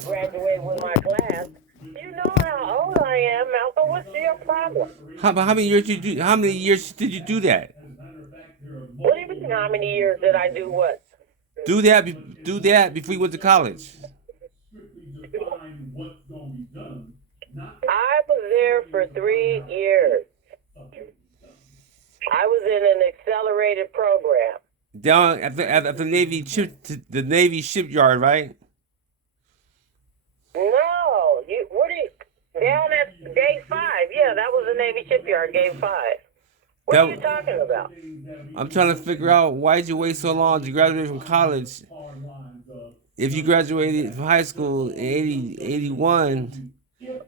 to graduate with my class. You know how old I am, Malcolm. What's your problem? How many years did you do? How many years did you do that? What do you mean? How many years did I do what? Do that before you went to college. I was there for 3 years. I was in an accelerated program. Down at the Navy shipyard, right? No, down at Gate 5. Yeah, that was the Navy shipyard, Gate 5. What are you talking about? I'm trying to figure out why did you wait so long to graduate from college? If you graduated from high school in 81,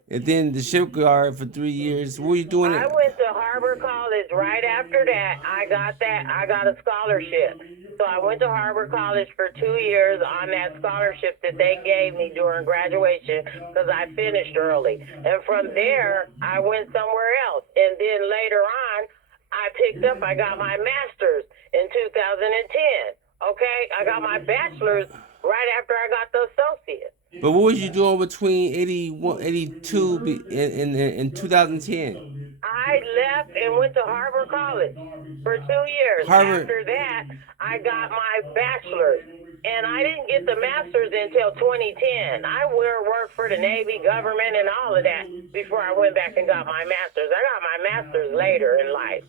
and then the shipyard for 3 years, what were you doing? I went to Harbor College right after that. I got a scholarship. So I went to Harbor College for 2 years on that scholarship that they gave me during graduation because I finished early. And from there, I went somewhere else. And then later on, I got my master's in 2010. Okay? I got my bachelor's right after I got the associate. But what was you doing between 82 and 2010? I left and went to Harbor College for 2 years. After that, I got my bachelor's. And I didn't get the master's until 2010. I worked for the Navy, government, and all of that before I went back and got my master's. I got my master's later in life.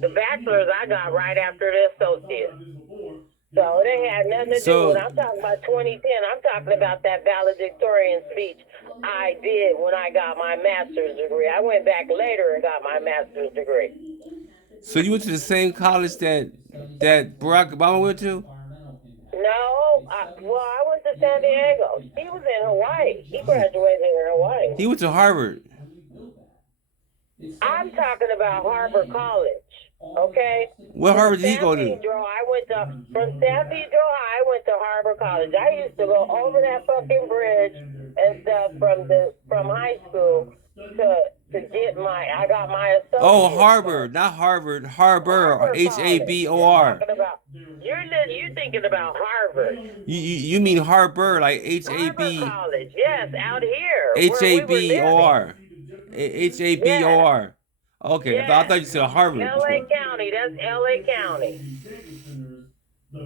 The bachelor's I got right after the associate. So they had nothing to do with it. I'm talking about 2010. I'm talking about that valedictorian speech I did when I got my master's degree. I went back later and got my master's degree. So you went to the same college that Barack Obama went to? No, I went to San Diego. He was in Hawaii. He graduated in Hawaii. He went to Harvard. I'm talking about Harbor College. Okay. What Harvard did he go to? From San Pedro I went to Harbor College. I used to go over that fucking bridge and stuff from high school to get I got my associate. Oh, Harvard, not Harvard. Harbor, Habor. You're thinking about Harvard. You mean Harbor, like Hab. College, yes, out here. Habor. Habor. Okay, yes. I thought you said Harvard. L.A. County, that's L.A. County.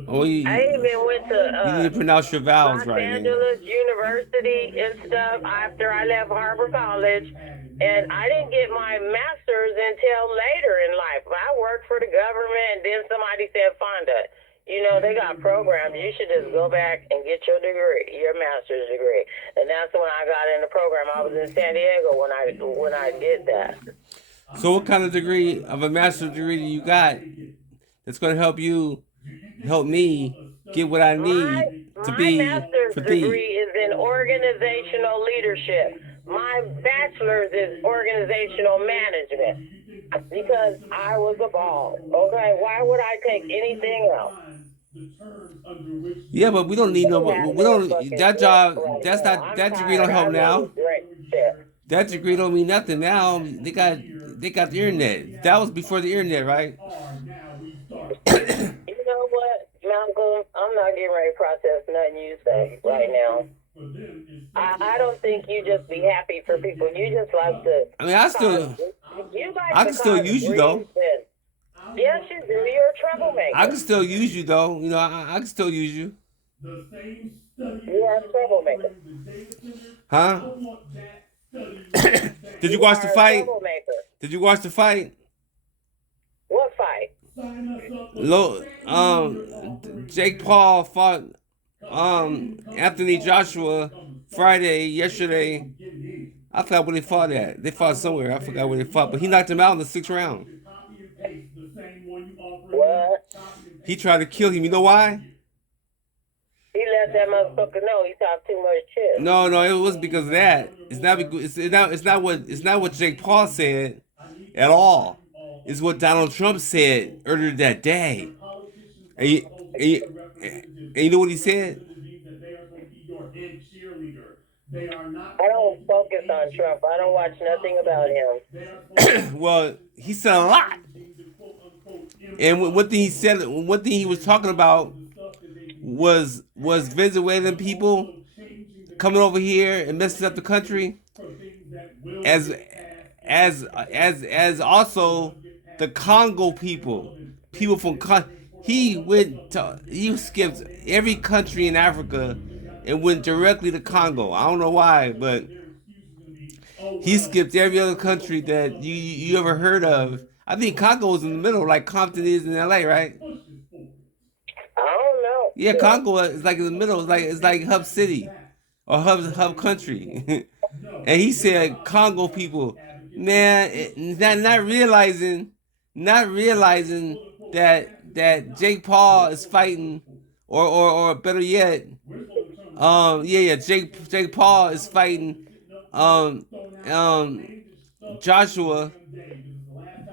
Oh, I even went to you need to pronounce your vowels Los right. Angeles University and stuff after I left Harbor College, and I didn't get my master's until later in life. I worked for the government, and then somebody said, Fonda, they got programs. You should just go back and get your degree, your master's degree. And that's when I got in the program. I was in San Diego when I did that. So what kind of degree, of a master's degree you got that's going to help me get what I need to be My master's degree is in organizational leadership. My bachelor's is organizational management because I was a boss. Okay, why would I take anything else? Yeah, but we don't need that degree don't help now. That degree don't mean nothing now. They got the internet. That was before the internet, right? You know what, Malcolm? I'm not getting ready to process nothing you say right now. I don't think you just be happy for people. You just like to. I mean, I can still use you though. Yes, you do. You're a troublemaker. I can still use you though. I can still use you. You are a troublemaker. Huh? Did you watch the fight? Did you watch the fight? What fight? Jake Paul fought Anthony Joshua yesterday. I forgot where they fought at. They fought somewhere. I forgot where they fought, but he knocked him out in the 6th round. What? He tried to kill him. You know why? He let that motherfucker know he talked too much shit. No, it wasn't because of that. It's not what Jake Paul said at all. It's what Donald Trump said earlier that day. And you know what he said? I don't focus on Trump. I don't watch nothing about him. Well, he said a lot. And one thing he was talking about was Venezuelan people coming over here and messing up the country, as as also the Congo people from he skipped every country in Africa and went directly to Congo. I don't know why, but he skipped every other country that you ever heard of. I think Congo is in the middle, like Compton is in LA, right? I don't know. Yeah, Congo is like in the middle. It's like hub city or hub country. And he said Congo people, man, not realizing that Jake Paul is fighting, or better yet, Jake Paul is fighting, um, um, Joshua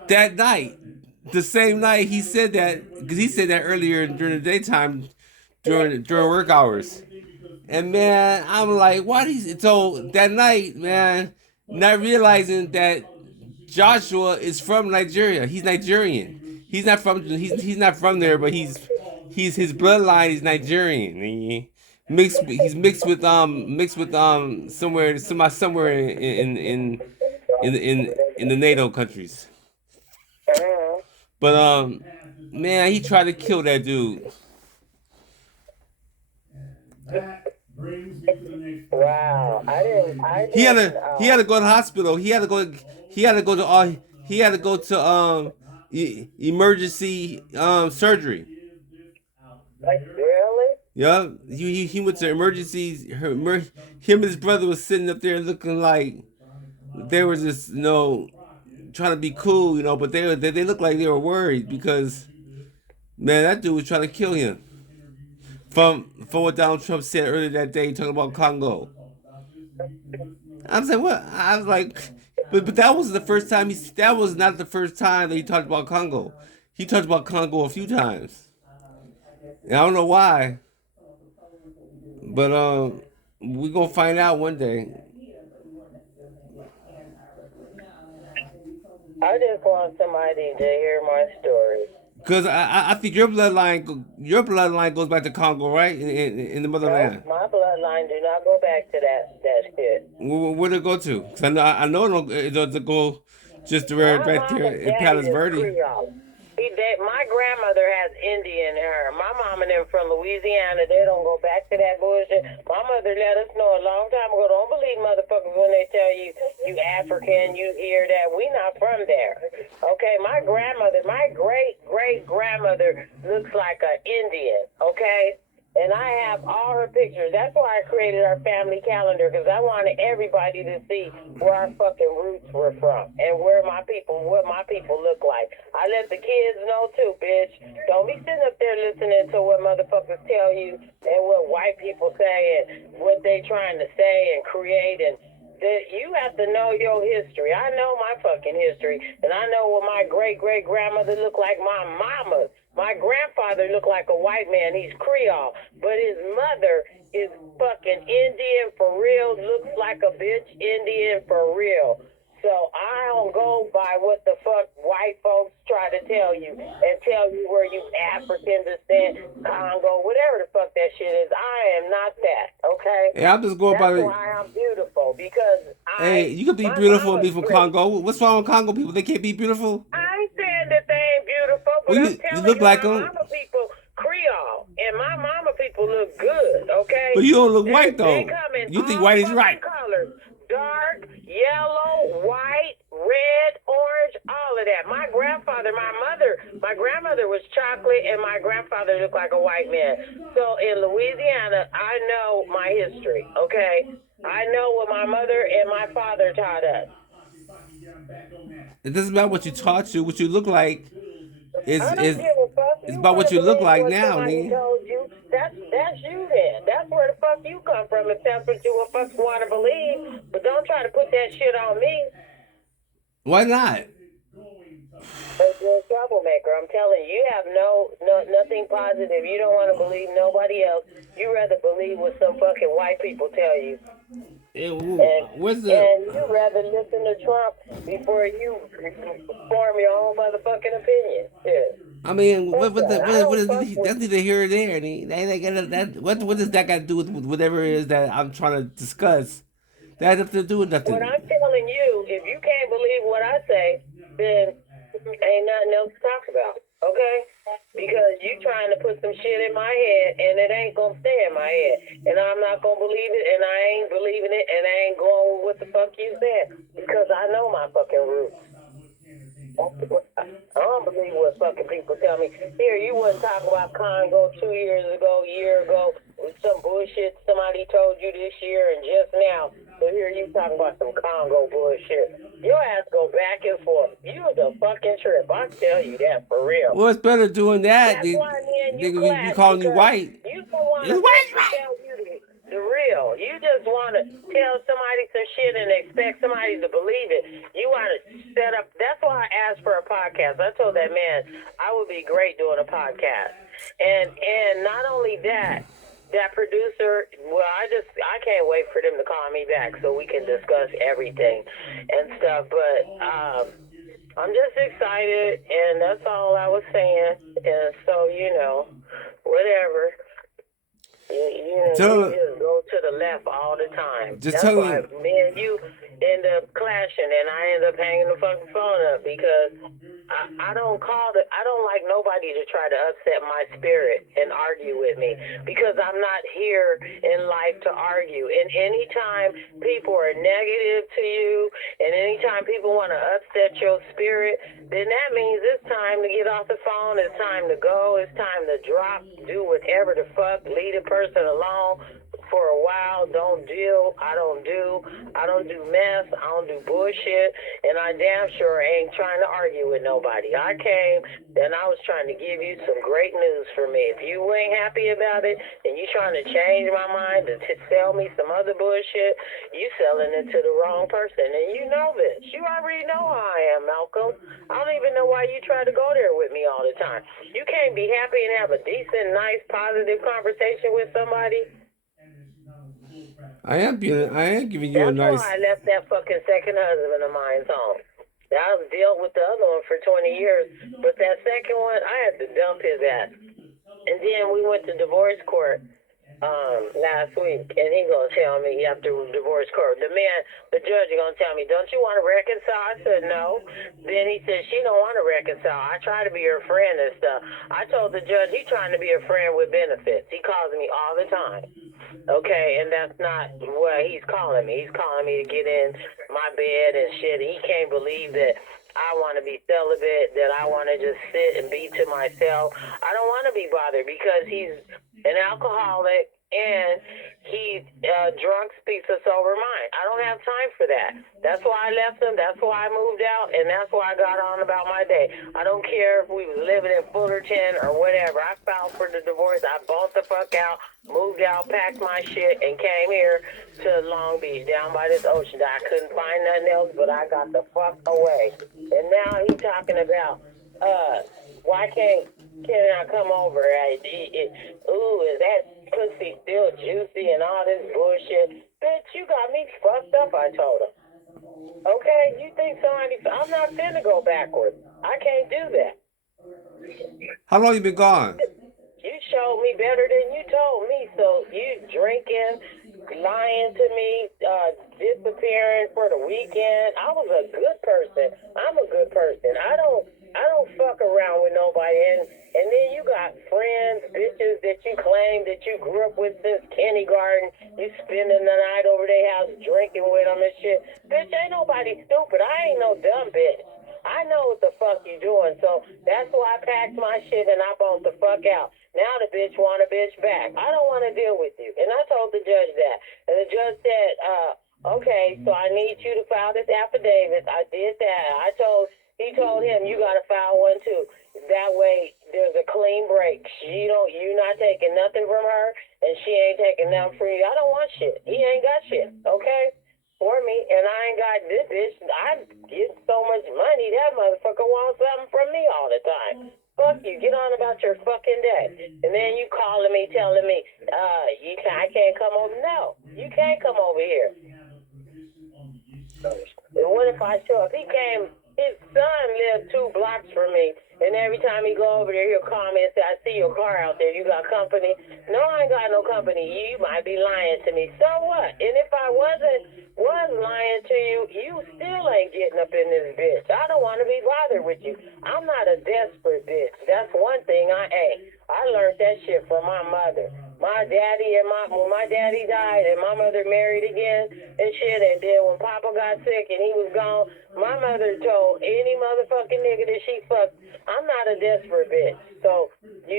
that night, the same night he said that, because he said that earlier during the daytime, during work hours. And man, I'm like, why these? So that night, man, not realizing that Joshua is from Nigeria. He's Nigerian. He's not from there, but he's his bloodline is Nigerian. He's mixed with somewhere in the NATO countries. But man, he tried to kill that dude. Wow, He had to go to the hospital. He had to go to emergency surgery. Like, really? Yeah, he went to emergencies. Him and his brother was sitting up there looking like they were just trying to be cool, but they looked like they were worried because man, that dude was trying to kill him. From what Donald Trump said earlier that day, talking about Congo. I'm saying what? I was like, but that was the first time that was not the first time that he talked about Congo. He talked about Congo a few times. And I don't know why, but we gonna find out one day. I just want somebody to hear my story. Cause I think your bloodline goes back to Congo, right? In the motherland. No, my bloodline do not go back to that shit. Where to go to? Cause I know it doesn't go just right there in Palos Verde. My grandmother has Indian in her. My mom and them from Louisiana, they don't go back to that bullshit. My mother let us know a long time ago, don't believe motherfuckers when they tell you African, you hear that. We not from there. Okay, my great-great-grandmother looks like an Indian, okay? And I have all her pictures. That's why I created our family calendar, because I wanted everybody to see where our fucking roots were from and what my people look like. I let the kids know too, bitch. Don't be sitting up there listening to what motherfuckers tell you and what white people say and what they trying to say and create. And you have to know your history. I know my fucking history, and I know what my great-great-grandmother looked like, my mama. My grandfather looked like a white man. He's Creole. But his mother is fucking Indian for real. Looks like a bitch Indian for real. So I don't go by what the fuck white folks try to tell you and tell you where you African descent, Congo, whatever the fuck that shit is. I am not that, okay? Yeah, I'm just going by. That's why I'm beautiful, because you can be beautiful and be from Congo. What's wrong with Congo people? They can't be beautiful? I ain't saying that they ain't beautiful, but I'm telling you look like my them. mama people Creole, and my mama people look good, okay? But you don't look white, though. You think white is right. Colors. Dark, yellow, white, red, orange, all of that. My grandmother was chocolate, and my grandfather looked like a white man. So in Louisiana, I know my history, okay? I know what my mother and my father taught us. It doesn't matter what you taught you. What you look like is it's about what you look like now, nigga. That's you then. That's where the fuck you come from, if that's what you want to believe. But don't try to put that shit on me. Why not? Because you're a troublemaker. I'm telling you, you have nothing positive. You don't want to believe nobody else. You rather believe what some fucking white people tell you. And you rather listen to Trump before you form your own motherfucking opinion. Yeah. I mean, Fuck that. I what don't is fuck with. that's neither here or there. They got that. What does that got to do with whatever it is that I'm trying to discuss? That has nothing to do with What nothing. I'm telling you, if you can't believe what I say, then ain't nothing else to talk about. Okay? Because you trying to put some shit in my head and it ain't gonna stay in my head. And I'm not gonna believe it and I ain't believing it and I ain't going with what the fuck you said. Because I know my fucking roots. I don't believe what fucking people tell me. Here, you wouldn't talk about Congo 2 years ago, year ago, with some bullshit somebody told you this year and just now. So here you talking about some Congo bullshit. Your ass go back and forth. You the fucking trip. I tell you that for real. Well, it's better doing that That's than why me and you you clash calling you because white. you don't want It's a white, bitch it's to right. tell you the real. You just want to tell somebody some shit and expect somebody to believe it. You want to set up. That's why I asked for a podcast. I told that man I would be great doing a podcast. And not only that, that producer, well, I can't wait for them to call me back so we can discuss everything and stuff. But I'm just excited, and that's all I was saying. And so, whatever. You Tell just go to the left all the time. just That's tell why them. me and you end up clashing, and I end up hanging the fucking phone up because I don't like nobody to try to upset my spirit and argue with me because I'm not here in life to argue. And anytime people are negative to you, and anytime people want to upset your spirit, then that means it's time to get off the phone. It's time to go. It's time to drop, do whatever the fuck, leave a person alone for a while. Don't deal. I don't do mess. I don't do bullshit. And I damn sure ain't trying to argue with nobody. I came and I was trying to give you some great news for me. If you ain't happy about it and you trying to change my mind to sell me some other bullshit, you selling it to the wrong person. And you know this. You already know how I am, Malcolm. I don't even know why you try to go there with me all the time. You can't be happy and have a decent, nice, positive conversation with somebody. I am giving you a That's nice. why I left that fucking second husband of mine's home. I was dealt with the other one for 20 years, but that second one, I had to dump his ass. And then we went to divorce court last week, and he gonna tell me after divorce court, the judge is gonna tell me, don't you want to reconcile? I said no. Then he said she don't want to reconcile. I try to be her friend and stuff. I told the judge he trying to be a friend with benefits. He calls me all the time. Okay, and that's not what he's calling me. He's calling me to get in my bed and shit. He can't believe that I want to be celibate, that I want to just sit and be to myself. I don't want to be bothered because he's an alcoholic and he drunk speaks a sober mind. I don't have time for that. That's why I left him. That's why I moved out, and that's why I got on about my day. I don't care if we was living in Fullerton or whatever. I filed for the divorce. I bought the fuck out, moved out, packed my shit, and came here to Long Beach, down by this ocean. I couldn't find nothing else, but I got the fuck away. And now he's talking about, why can I come over? Ooh, is that pussy still juicy and all this bullshit? Bitch, you got me fucked up, I told him. Okay, you think I'm not finna go backwards. I can't do that. How long you been gone? You showed me better than you told me, so you drinking, lying to me, disappearing for the weekend. I was a good person. I'm a good person. I don't fuck around with nobody. And then you got friends, bitches that you claim that you grew up with since kindergarten. You spending the night over their house drinking with them and shit. Bitch, ain't nobody stupid. I ain't no dumb bitch. I know what the fuck you doing, so that's why I packed my shit and I bumped the fuck out. Now the bitch want a bitch back. I don't want to deal with you. And I told the judge that. And the judge said, okay, so I need you to file this affidavit. I did that. He told him, you got to file one too. That way there's a clean break. You not taking nothing from her and she ain't taking nothing from you. I don't want shit. He ain't got shit, okay? For me, and I ain't got this bitch. I get so much money, that motherfucker wants something from me all the time. Fuck you, get on about your fucking day. And then you calling me, telling me, I can't come over. No, you can't come over here. And what if I show up? His son lived 2 blocks from me, and And every time he go over there, he'll call me and say, I see your car out there. You got company? No, I ain't got no company. You might be lying to me. So what? And if I was lying to you, you still ain't getting up in this bitch. I don't want to be bothered with you. I'm not a desperate bitch. That's one thing I ain't. I learned that shit from my mother. My daddy and when my daddy died and my mother married again and shit, and then when Papa got sick and he was gone, my mother told any motherfucking nigga that she fucked, I'm not a desperate bitch. So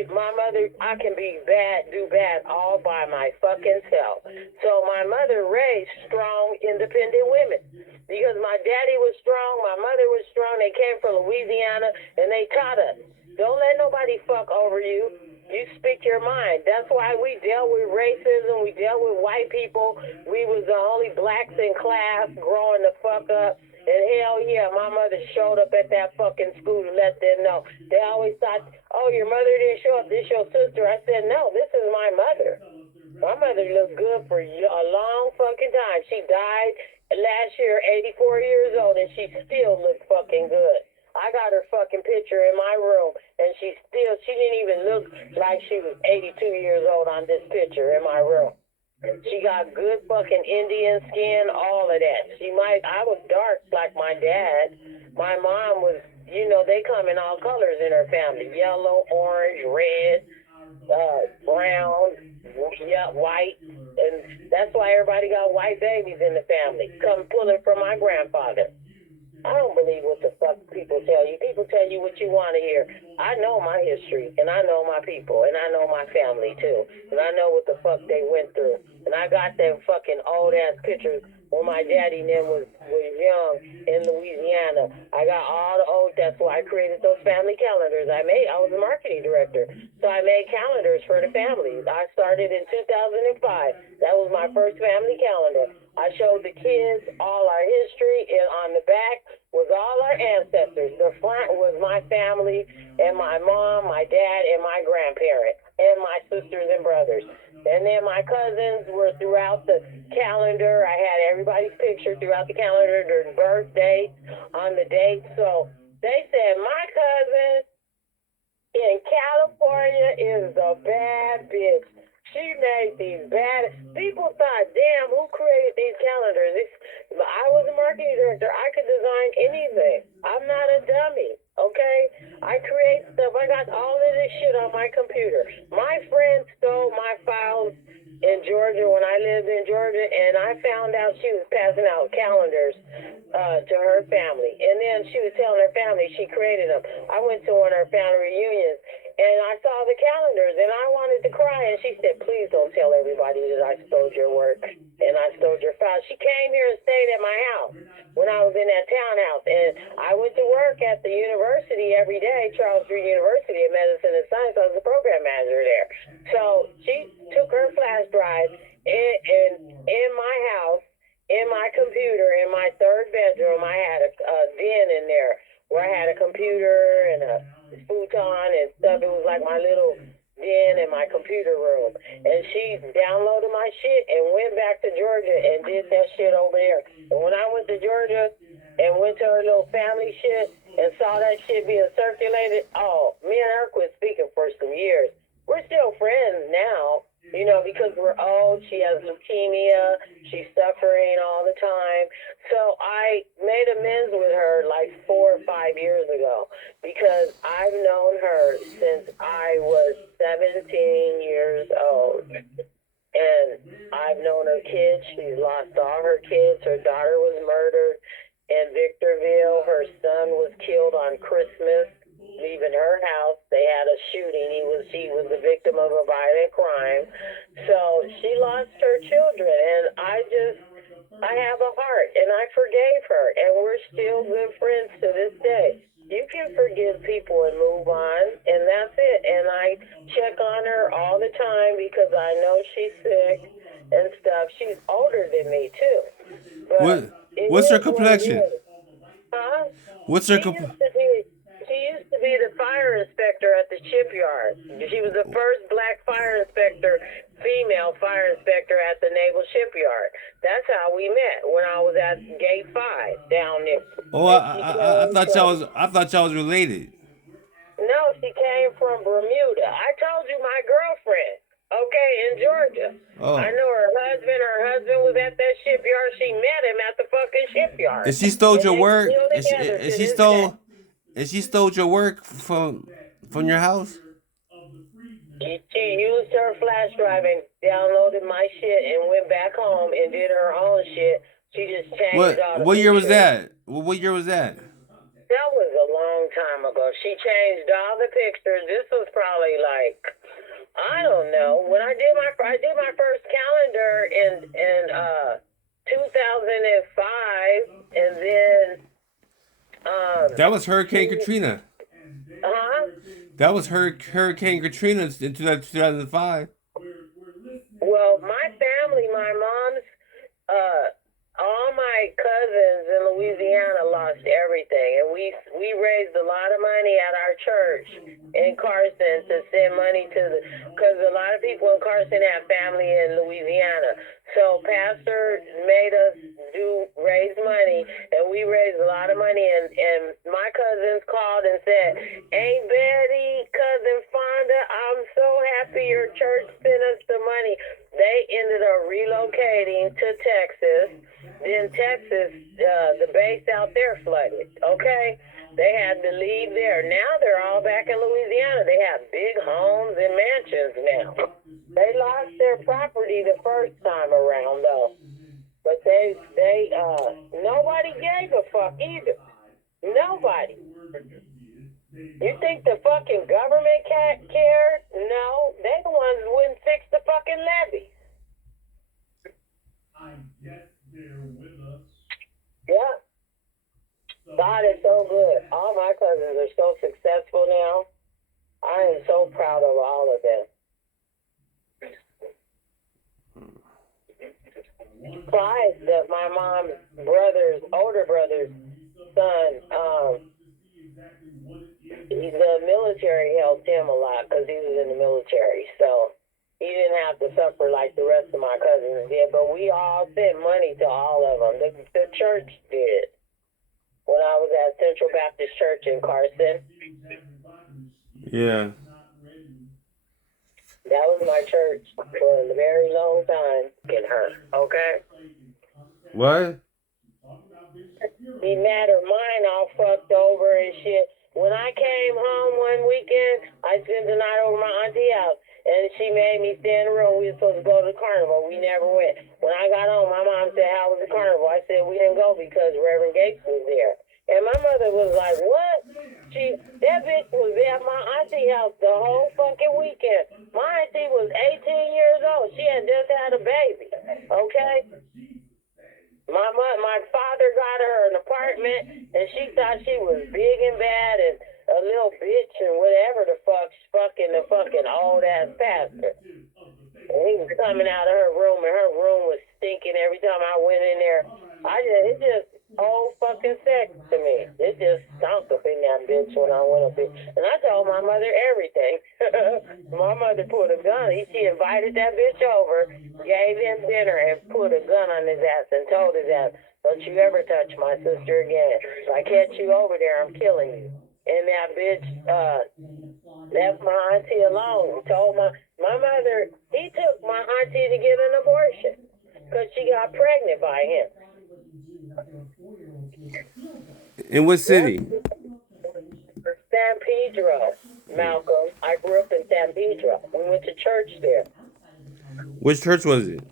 my mother, I can be bad, do bad all by my fucking self. So my mother raised strong, independent women. Because my daddy was strong, my mother was strong. They came from Louisiana and they taught us, don't let nobody fuck over you. You speak your mind. That's why we dealt with racism. We dealt with white people. We was the only blacks in class growing the fuck up. And hell yeah, my mother showed up at that fucking school to let them know. They always thought, oh, your mother didn't show up. This your sister. I said, no, this is my mother. My mother looked good for a long fucking time. She died last year, 84 years old, and she still looked fucking good. I got her fucking picture in my room, and she didn't even look like she was 82 years old on this picture in my room. She got good fucking Indian skin, all of that. I was dark like my dad. My mom was, they come in all colors in her family. Yellow, orange, red, brown, white. And that's why everybody got white babies in the family. Come pulling from my grandfather. I don't believe what the fuck people tell you. People tell you what you want to hear. I know my history, and I know my people, and I know my family, too. And I know what the fuck they went through. And I got them fucking old-ass pictures when my daddy and them was young in Louisiana. I got all the old, that's why I created those family calendars. I was a marketing director, so I made calendars for the families. I started in 2005. That was my first family calendar. I showed the kids all our history, and on the back was all our ancestors. The front was my family and my mom, my dad, and my grandparents, and my sisters and brothers. And then my cousins were throughout the calendar. I had everybody's picture throughout the calendar, their birthdays, on the date. So they said, my cousin in California is a bad bitch. She made these bad. People thought, damn, who created these calendars? I was a marketing director. I could design anything. I'm not a dummy, okay? I create stuff. I got all of this shit on my computer. My friend stole my files in Georgia when I lived in Georgia, and I found out she was passing out calendars to her family. And then she was telling her family she created them. I went to one of her family reunions, and I saw the calendars, and I wanted to cry. And she said, please don't tell everybody that I stole your work and I stole your files. She came here and stayed at my house when I was in that townhouse. And I went to work at the university every day, Charles Street University of Medicine and Science. I was the program manager there. So she took her flash drive in my house, in my computer, in my third bedroom. I had a den in there where I had a computer and a futon and stuff. It was like my little den in my computer room. And she downloaded my shit and went back to Georgia and did that shit over there. And when I went to Georgia and went to her little family shit and saw that shit being circulated, me and her quit speaking for some years. We're still friends now, because we're old. She has leukemia. She's suffering all the time. So I made amends with her like 4 or 5 years ago because I've known her since I was 17 years old. And I've known her kids. She's lost all her kids. Her daughter was murdered in Victorville. Her son was killed on Christmas, leaving her house. They had a shooting. She was the victim of a violent crime. So she lost her children, and I have a heart, and I forgave her, and we're still good friends to this day. You can forgive people and move on, and that's it. And I check on her all the time because I know she's sick and stuff. She's older than me, too. But what's her complexion? Huh? What's her complexion? She used to be the fire inspector at the shipyard. She was the first black fire inspector, female fire inspector at the Naval Shipyard. That's how we met when I was at Gate 5 down there. Oh, I thought y'all was related. No, No, she came from Bermuda. I told you my girlfriend. Okay, in Georgia. Oh. I know her husband. Her husband was at that shipyard. She met him at the fucking shipyard. And she stole your work. And She stole your work from your house. She used her flash drive and downloaded my shit and went back home and did her own shit. She just changed all the What year was pictures. that? What year was that? That was a long time ago. She changed all the pictures. This was probably like, I don't know. When I did my first calendar in 2005, and then that was Hurricane Katrina. Huh? That was Hurricane Katrina in 2005. Well, my family, my mom's, all my cousins in Louisiana lost everything, and we raised a lot of money at our church in Carson to send money to because a lot of people in Carson have family in Louisiana. So Pastor made us raise money, and we raised a lot of money, and my cousins called and said, "Aunt Betty, Cousin Fonda, I'm so happy your church sent us the money." They ended up relocating to Texas. Then Texas, the base out there flooded, okay? They had to leave there. Now they're all back in Louisiana. They have big homes and mansions now. They lost their property the first time around, though. But nobody gave a fuck either. Nobody. You think the fucking government cared? No. They the ones who wouldn't fix the fucking levee. I guess they're with us. Yeah. God is so good. All my cousins are so successful now. I am so proud of all of them. Besides that, my mom's older brother's son, the military helped him a lot because he was in the military. So he didn't have to suffer like the rest of my cousins did. But we all sent money to all of them. The church did. When I was at Central Baptist Church in Carson. Yeah. That was my church for a very long time. Get her, okay? What? Be mad or mine all fucked over and shit. When I came home one weekend, I spent the night over my auntie's house, and she made me stay in the room. We were supposed to go to the carnival. We never went. When I got home, my mom said, "How was the carnival?" I said, "We didn't go because Reverend Gates was there." And my mother was like, "What?" That bitch was at my auntie's house the whole fucking weekend. My auntie was 18 years old. She had just had a baby, okay? My father got her an apartment, and she thought she was big and bad and a little bitch and whatever the fuck, fucking the fucking old-ass pastor. And he was coming out of her room, and her room was stinking every time I went in there. It just old fucking sex to me. It just stunk up in that bitch when I went up there. And I told my mother everything. My mother put a gun. She invited that bitch over, gave him dinner, and put a gun on his ass and told his ass, "Don't you ever touch my sister again. If I catch you over there, I'm killing you." And that bitch left my auntie alone. Told my mother, he took my auntie to get an abortion because she got pregnant by him. In what city? San Pedro, Malcolm. I grew up in San Pedro. We went to church there. Which church was it?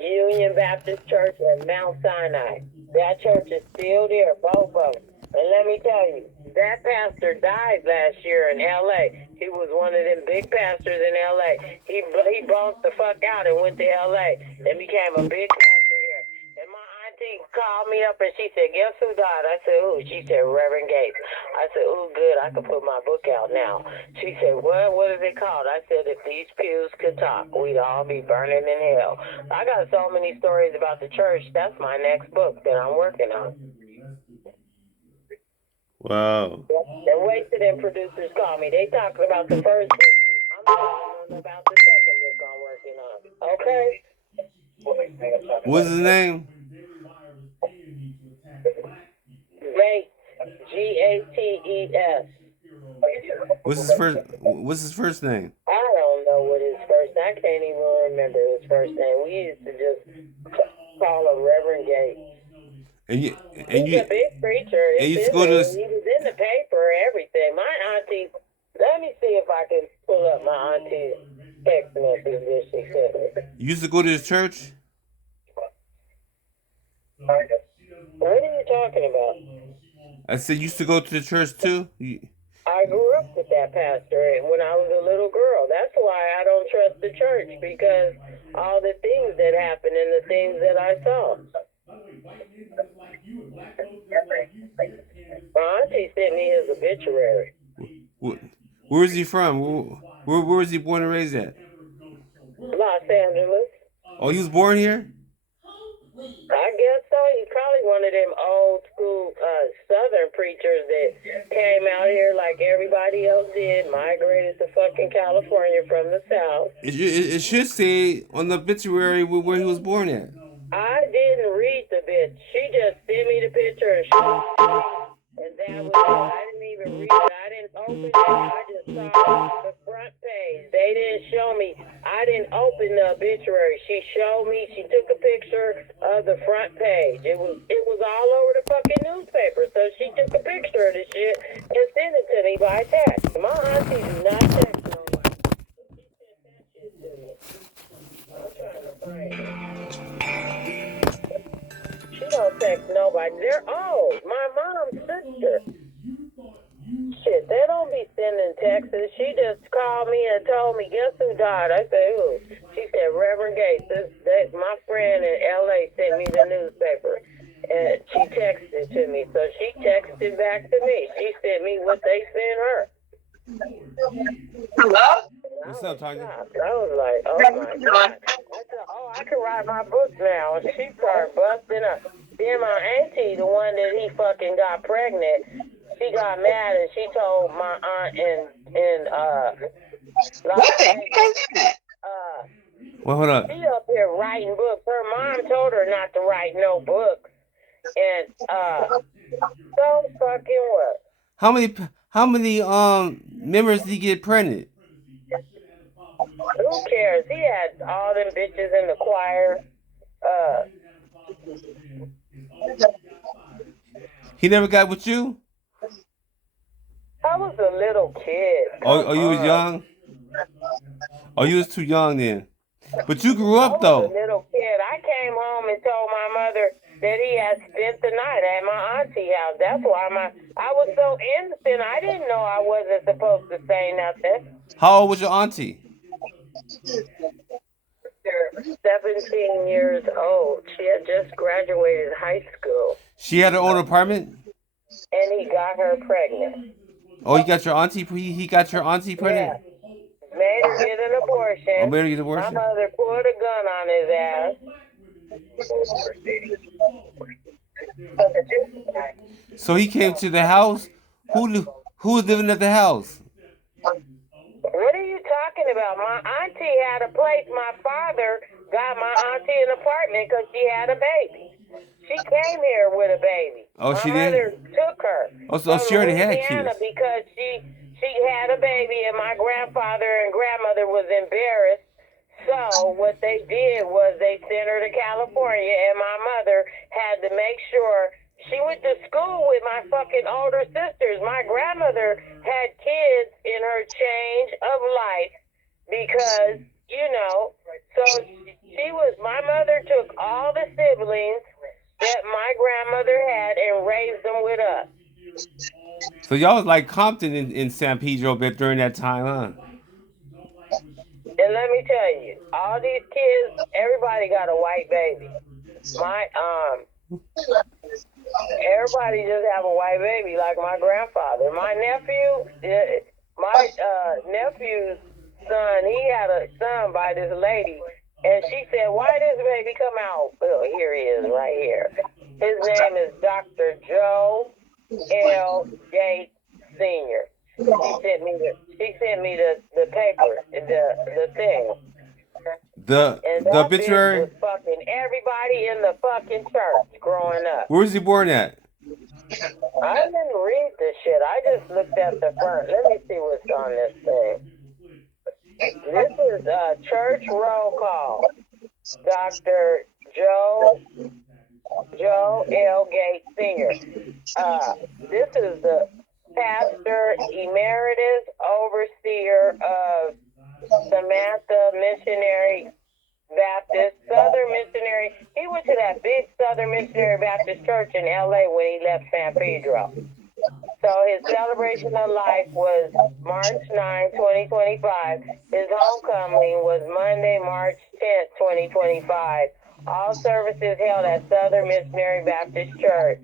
Union Baptist Church and Mount Sinai. That church is still there, both of them. And let me tell you, that pastor died last year in L.A. He was one of them big pastors in L.A. He bumped the fuck out and went to L.A. and became a big pastor there. And my auntie called me up and she said, "Guess who died?" I said, "Who?" She said, "Reverend Gates." I said, "Oh, good. I can put my book out now." She said, What is it called?" I said, "If these pews could talk, we'd all be burning in hell." I got so many stories about the church. That's my next book that I'm working on. Wow. And wait till them producers call me. They talking about the first book. I'm telling them about the second book I'm working on. Okay? What's his name? Gates. Gates. What's his first name? I don't know what his first. I can't even remember his first name. We used to just call him Reverend Gates. And you He's a big preacher. and It's you used to in go to there. this. He was in the paper, everything. My auntie. Let me see if I can pull up my auntie's text message that she sent me. You used to go to his church. What are you talking about? I said you used to go to the church too. I grew up with that pastor when I was a little girl. That's why I don't trust the church, because all the things that happened and the things that I saw. My auntie sent me his obituary. Where is he from? Where was he born and raised at? Los Angeles. Oh, he was born here. I guess so. He's probably one of them old school Southern preachers that came out here like everybody else did, migrated to fucking California from the South. It should say on the obituary where he was born at. I didn't read the bit. She just sent me the picture and showed me, and that was it. I didn't even read it. I didn't open it. I just saw the front page. They didn't show me. I didn't open the obituary. She showed me. She took a picture of the front page. It was all over the fucking newspaper. So she took a picture of the shit and sent it to me by text. My auntie do not text nobody. She sent that shit to me. I'm trying to find it. She don't text nobody. They're old. My mom's sister. Shit, they don't be sending texts. She just called me and told me, guess who died? I said, who? She said, Reverend Gates. My friend in L.A. sent me the newspaper. And she texted to me. So she texted back to me. She sent me what they sent her. Hello? What's up, Tanya? I was like, oh my God. I said, oh, I can write my book now. And she started busting up. Then my auntie, the one that he fucking got pregnant, she got mad and she told my aunt in What? You can't do that. Well, hold up. she up here writing books. Her mom told her not to write no books. And so fucking what? How many members did he get pregnant? Who cares? He had all them bitches in the choir. He never got with you? I was a little kid. Oh, you was young? Oh, you was too young then. But you grew up though. I was a little kid. I came home and told my mother that he had spent the night at my auntie house. That's why I was so innocent. I didn't know I wasn't supposed to say nothing. How old was your auntie? 17 years old. She had just graduated high school. She had her own apartment? And he got her pregnant. Oh, he got your auntie. He got your auntie pregnant. Yeah. Made her get an abortion. Oh, made her get an abortion. My mother pulled a gun on his ass. So he came to the house. Who was living at the house? What are you talking about? My auntie had a place. My father got my auntie an apartment because she had a baby. She came here with a baby. Oh, she did? My mother did? took her. Oh, so she already had Louisiana kids. Because she had a baby and my grandfather and grandmother was embarrassed. So what they did was they sent her to California and my mother had to make sure she went to school with my fucking older sisters. My grandmother had kids in her change of life because, so my mother took all the siblings that my grandmother had and raised them with us. So y'all was like Compton in San Pedro during that time, huh? And let me tell you, all these kids, everybody got a white baby. Everybody just have a white baby like my grandfather. My nephew's son, he had a son by this lady. And she said, why this baby come out? Well, here he is right here. His name is Dr. Joe L. Gates Sr. She sent me the paper, the thing. The obituary? Was fucking everybody in the fucking church growing up. Where was he born at? I didn't read the shit. I just looked at the front. Let me see what's on this thing. This is church roll call. Dr. Joe L. Gates Sr. This is the pastor emeritus overseer of Samantha Missionary Baptist, Southern Missionary. He went to that big Southern Missionary Baptist church in LA when he left San Pedro. So his celebration of life was March 9, 2025. His homecoming was Monday, March 10th, 2025. All services held at Southern Missionary Baptist Church,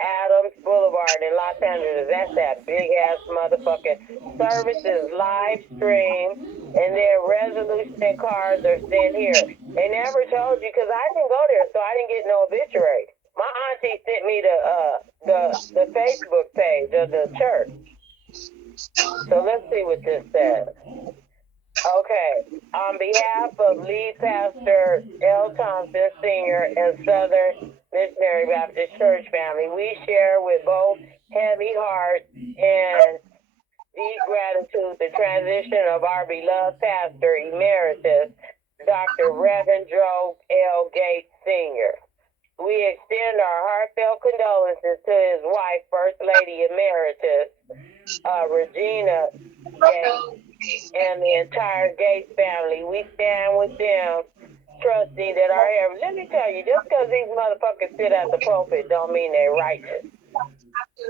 Adams Boulevard in Los Angeles. That's that big ass motherfucking services live stream, and their resolution cards are sent here. They never told you because I didn't go there, so I didn't get no obituary. My auntie sent me the Facebook page of the church. So let's see what this says. Okay. On behalf of lead pastor L. Thompson Sr. and Southern Missionary Baptist Church family, we share with both heavy heart and deep gratitude the transition of our beloved pastor emeritus, Dr. Reverend Joe L. Gates Sr. We extend our heartfelt condolences to his wife, First Lady Emeritus, Regina Gates, and the entire Gates family. We stand with them, trusting that our hair. Let me tell you, just because these motherfuckers sit at the pulpit don't mean they're righteous.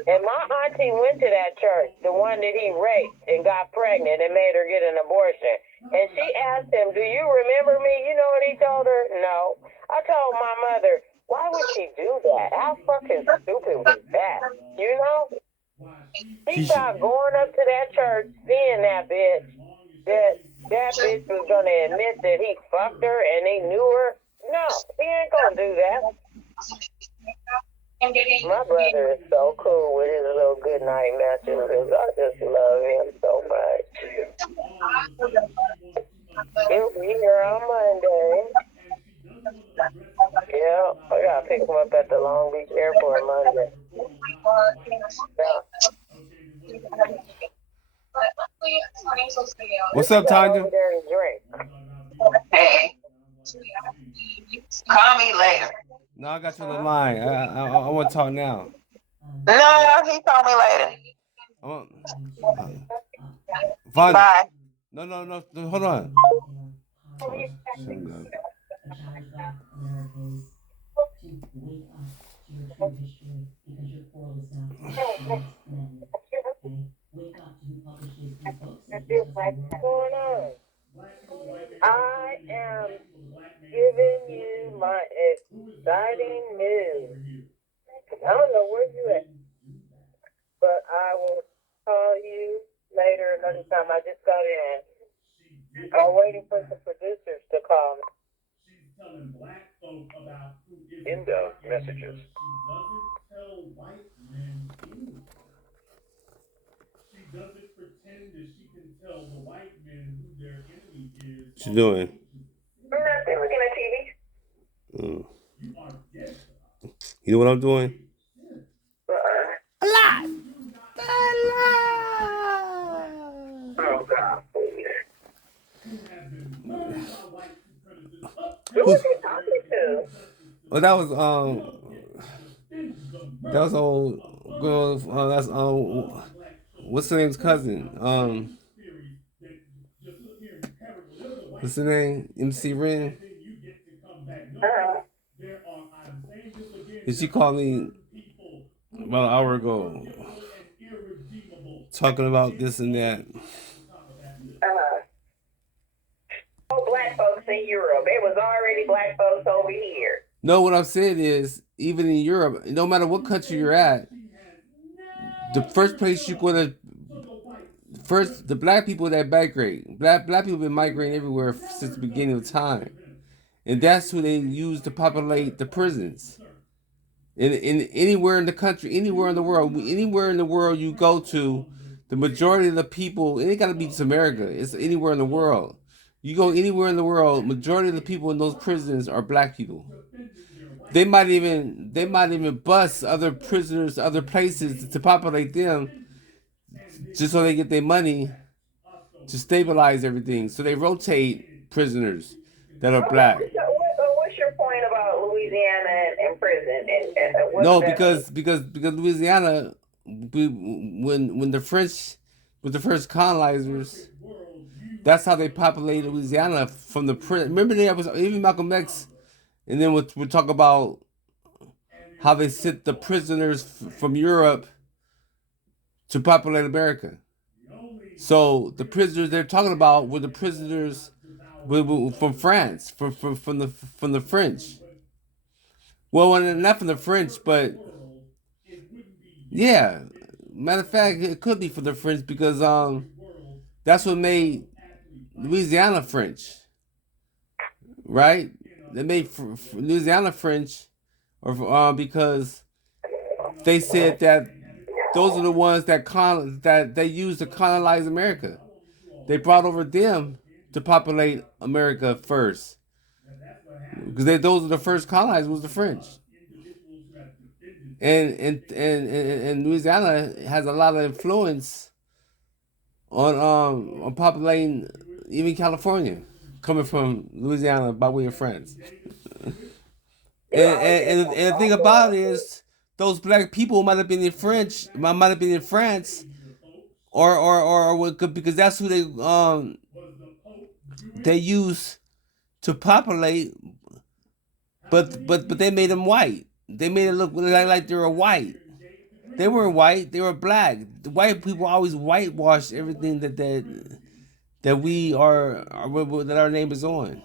And my auntie went to that church, the one that he raped and got pregnant and made her get an abortion. And she asked him, "Do you remember me?" You know what he told her? No. I told my mother, why would she do that? How fucking stupid was that? You know? He thought going up to that church, seeing that bitch, that bitch was going to admit that he fucked her and he knew her. No, he ain't going to do that. My brother is so cool with his little good night matches. I just love him so much. He'll be here on Monday. Yeah, I gotta pick him up at the Long Beach Airport Monday. Yeah. What's up, Tanya? Hey. Call me later. No, I got you on the line. I want to talk now. No, he called me later. Bye. No, hold on. I am giving you my exciting news. I don't know where you at, but I will call you later another time. I just got in. I'm waiting for the producers to call me. Ynsdks messages. She doesn't pretend that she can tell the white men who their enemy is. What you doing? Nothing, looking at TV. You know what I'm doing? Alive. Oh, God. Who was he talking to? Well, that was old girl. That's what's the name's cousin? What's the name? MC Ren. And she called me about an hour ago, talking about this and that. Black folks in Europe. It was already black folks over here. No, what I'm saying is, even in Europe, no matter what country you're at, the first place you're gonna the black people that migrate. Black people have been migrating everywhere since the beginning of time, and that's who they use to populate the prisons. In anywhere in the country, anywhere in the world you go to, the majority of the people, it ain't gotta be just America. It's anywhere in the world. You go anywhere in the world, majority of the people in those prisons are black people. They might even bust other prisoners, other places to populate them, just so they get their money to stabilize everything. So they rotate prisoners that are black. What's your point about Louisiana and prison? No, because Louisiana, when the French, with the first colonizers, that's how they populated Louisiana from the prison. Remember the episode, even Malcolm X, and then we'll talk about how they sent the prisoners from Europe to populate America. So the prisoners they're talking about were the prisoners from France, from the French. Well, not from the French, but yeah. Matter of fact, it could be from the French because that's what made Louisiana French, right? They made Louisiana French, or because they said that those are the ones that they used to colonize America. They brought over them to populate America first, because those are the first colonizers was the French. And Louisiana has a lot of influence on populating even California, coming from Louisiana by way of France. And the thing about it is, those black people might have been in France, or because that's who they use to populate, but they made them white. They made it look like they were white. They weren't white. They were black. The white people always whitewash everything that we are that our name is on,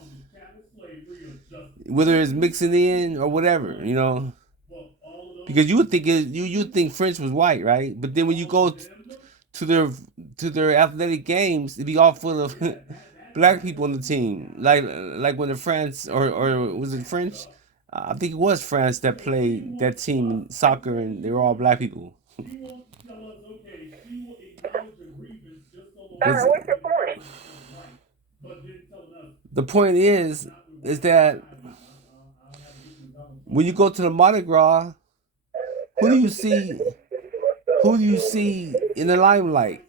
whether it's mixing in or whatever, because you would think you think French was white, right? But then when you go to their athletic games, it'd be all full of black people on the team, like when the France or was it French? I think it was France that played that team in soccer, and they were all black people. What's your point? The point is that when you go to the Mardi Gras, who do you see? Who do you see in the limelight?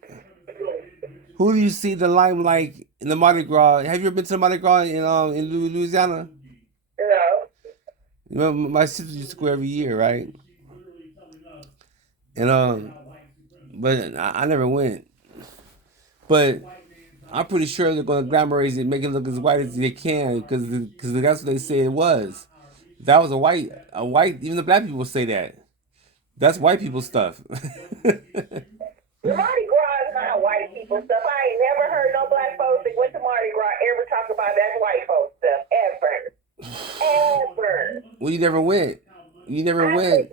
Who do you see the limelight in the Mardi Gras? Have you ever been to the Mardi Gras in Louisiana? No. My sister used to go every year, right? And but I never went. But I'm pretty sure they're going to glamorize it, make it look as white as they can, because that's what they say it was. That was a white. Even the black people say that. That's white people stuff. Mardi Gras is not white people stuff. I ain't never heard no black folks that went to Mardi Gras ever talk about that white folks stuff ever. Ever. Well, you never went. You never went.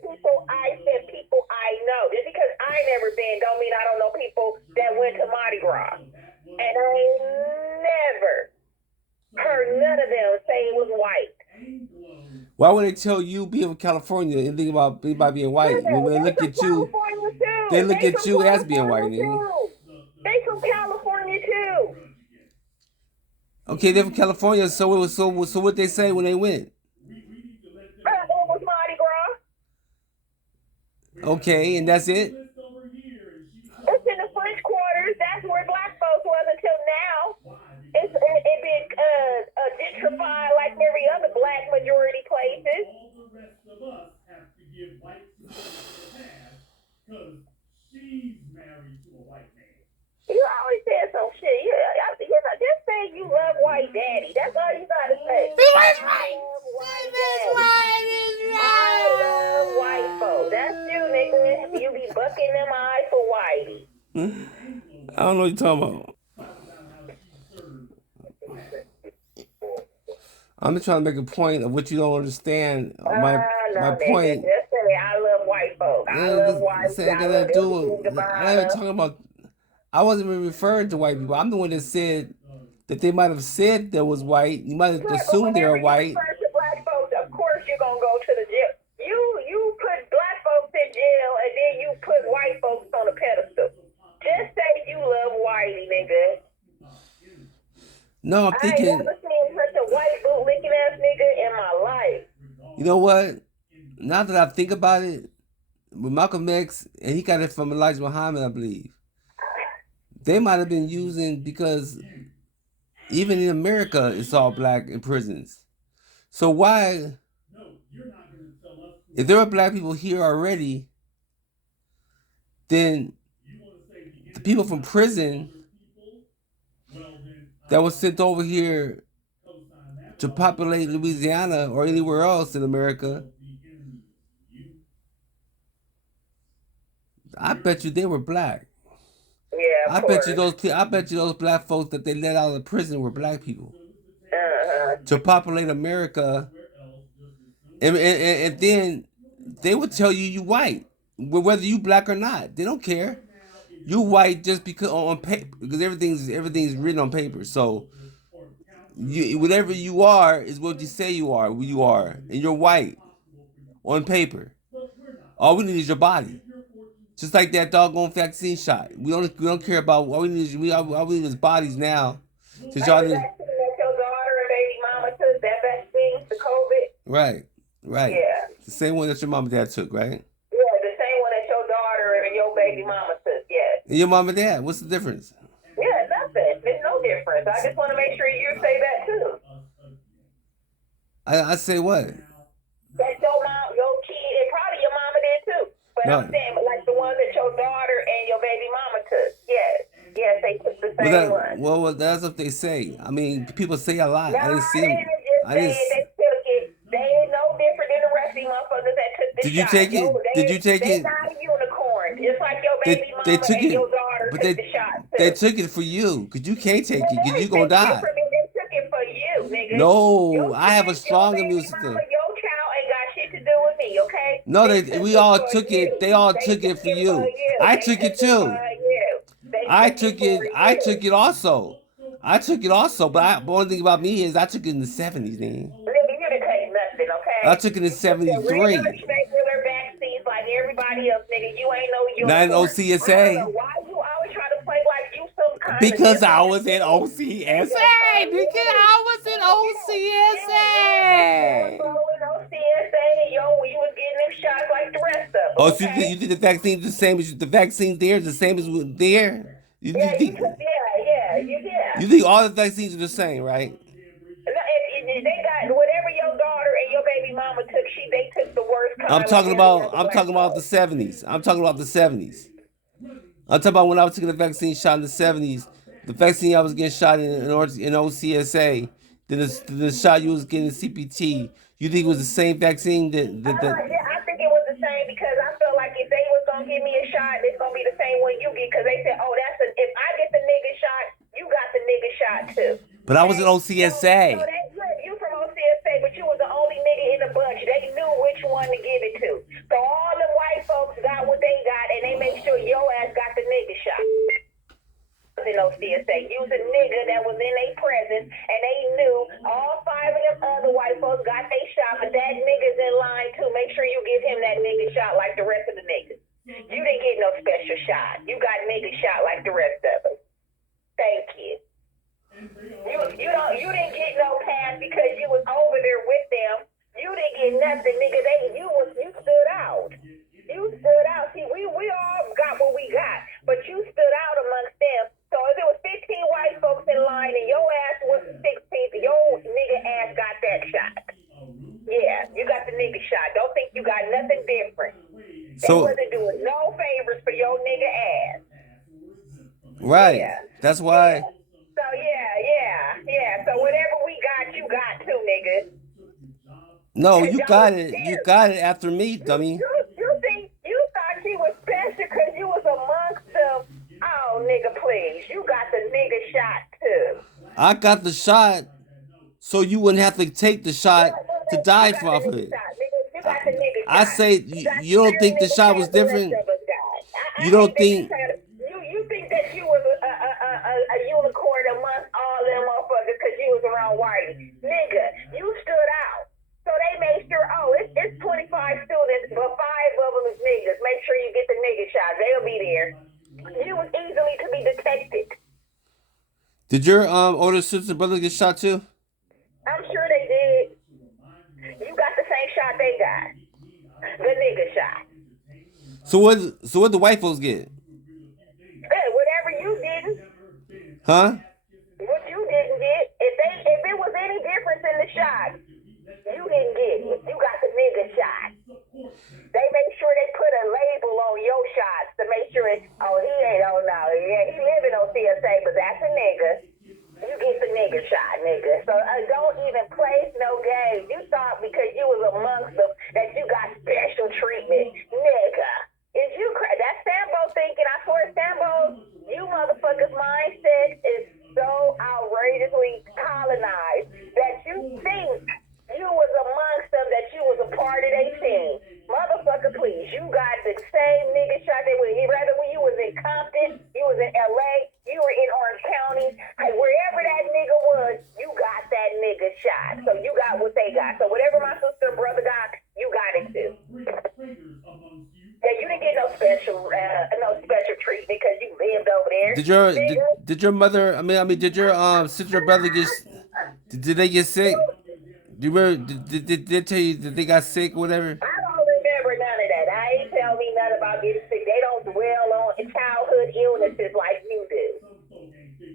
I said people I know. Just because I never been don't mean I don't know people that went to Mardi Gras. And I ain't never heard none of them say it was white. Why would they tell you be from California and think about being white? When they look at you, they look at you as being white. They from California too. Okay, they're from California. So what they say when they went? It was Mardi Gras. Okay, and that's it. It's in the French quarters. That's where black folks was until now. It been gentrified like every other black majority places. All the rest of us have to give white supremacy a pass because she's married to a white man. You always said some shit. Just say you love white daddy. That's all you gotta say. That's right. I love white folks. That's you, nigga. You be bucking them eyes for whitey. I don't know what you're talking about. I'm just trying to make a point of what you don't understand. My point. Just say I love white folks. I love white folks. I ain't talking about. I wasn't even referring to white people. I'm the one that said that they might have said that was white. You might have assumed they were white. To black folks, of course you're gonna go to the jail. You put black folks in jail and then you put white folks on a pedestal. Just say you love whitey, nigga. No, I'm thinking. I ain't never seen such a white boot licking ass nigga in my life. know what? Now that I think about it, with Malcolm X, and he got it from Elijah Muhammad, I believe. They might have been using, because even in America, it's all black in prisons. So why, if there are black people here already, then the people from prison that was sent over here to populate Louisiana or anywhere else in America, I bet you they were black. Yeah, I bet you those black folks that they let out of the prison were black people to populate America, and then they would tell you white, whether you black or not. They don't care. You white just because on paper, because everything's written on paper. So whatever you are is what you say you are. And you're white on paper. All we need is your body. Just like that doggone vaccine shot. We don't care about all we need is bodies now. Since y'all didn't. That your daughter and baby mama took that vaccine, the COVID. Right. Yeah. The same one that your mom and dad took, right? Yeah, the same one that your daughter and your baby mama took. Yes. And your mom and dad, what's the difference? Yeah, nothing. There's no difference. I just want to make sure you say that too. I say what? That your mom, your kid, and probably your mama did too. But No. I'm saying, like the one that your daughter and your baby mama took. Yes, they took the same one. Well, that's what they say. I mean, people say a lot. No, I didn't see them. I didn't say they took it. They ain't no different than the rest of these motherfuckers that took the Did you shot. take it? Did you take They're it? not a unicorn. Just like your They baby mama took and it, your daughter but took the shot too. they took it for you, because you can't take it, because you gonna They die. took it for you, nigga. No, I have a Your strong baby immune mama, system. your child ain't got shit to do with me, okay? No, we all for took you. it. They all took it for you. I took it too. I took it also. But the only thing about me is I took it in the 70s, man. Nigga, you didn't take nothing, okay? I took it in 73. Regular vaccines like everybody else, nigga. You ain't no unicorn. Not in I don't OCSA. know why you always try to play like you some kind Because of I was in OCSA. Because I was in OCSA. You was getting them shots like the rest of them. Oh, so you think the vaccine's the same as the vaccine there? The same as there? You think all the vaccines are the same, right? They got whatever your daughter and your baby mama took. They took the worst kind. I'm talking about the 70s. I'm talking about when I was taking the vaccine shot in the 70s. The vaccine I was getting shot in OCSA. Then the shot you was getting in CPT. You think it was the same vaccine Yeah, I think it was the same because I feel like if they was gonna give me a shot, it's gonna be the same one you get because they said, oh, if I get the nigga shot, you got the nigga shot too. But I was in OCSA. So that's good. You from OCSA, but you was the only nigga in the bunch. They knew which one to give it to. So all the white folks got what they got, and they make sure your ass got the nigga shot. In OCSA, you was a nigga that was in their presence, and they knew all 5 of them other white folks got their shot, but that nigga's in line too. Make sure you give him that nigga shot like the rest of the niggas. You didn't get no special shot. You got nigga shot like the rest of us. Thank you. You didn't get no pass because you was over there with them. You didn't get nothing, nigga. You stood out. You stood out. See, we all got what we got, but you stood out amongst them. So if it was 15 white folks in line and your ass was the 16th, your nigga ass got that shot. Yeah, you got the nigga shot. Don't think you got nothing different. They wasn't doing no favors for your nigga ass. Right. Yeah. That's why. So yeah. So whatever we got, you got too, nigga. No, you got it. You got it after me, dummy. You thought you was special because you was amongst them. Oh, nigga, please. You got the nigga shot too. I got the shot so you wouldn't have to take the shot to die off of it. I say you don't think the shot was different? You don't think? You think that you was a unicorn amongst all them motherfuckers because you was around whitey. Nigga, you stood out. So they made sure, it's 25 students, but 5 of them is niggas. Make sure you get the nigga shot. They'll be there. You was easily to be detected. Did your older sister brother get shot too? I'm sure they did. You got the same shot they nigga shot. So what the white folks get? Hey, whatever you didn't, Huh? what you didn't get, if it was any difference in the shot, you didn't get it. You got the nigga shot. They make sure they put a label on your shots to make sure it's, oh, he ain't, oh no, yeah, he living on CSA, but that's a nigga. You get the nigga shot, nigga. So don't even place no games. You thought because you was amongst them that you got special treatment, nigga. Is you that's Sambo thinking? I swear, Sambo, you motherfuckers' mindset is so outrageously colonized that you think you was amongst them, that you was a part of their team. Motherfucker, please. You got the same nigga shot that with you. Rather when you was in Compton, you was in LA, you were in Orange County, wherever that nigga was, you got that nigga shot. So you got what they got. So whatever my sister and brother got, you got it too. Yeah, you didn't get no special treatment because you lived over there. Did your mother? Did your sister or brother get? Did they get sick? Do you remember? Did they tell you that they got sick or whatever? I don't remember none of that. I ain't tell me nothing about getting sick. They don't dwell on childhood illnesses like you do.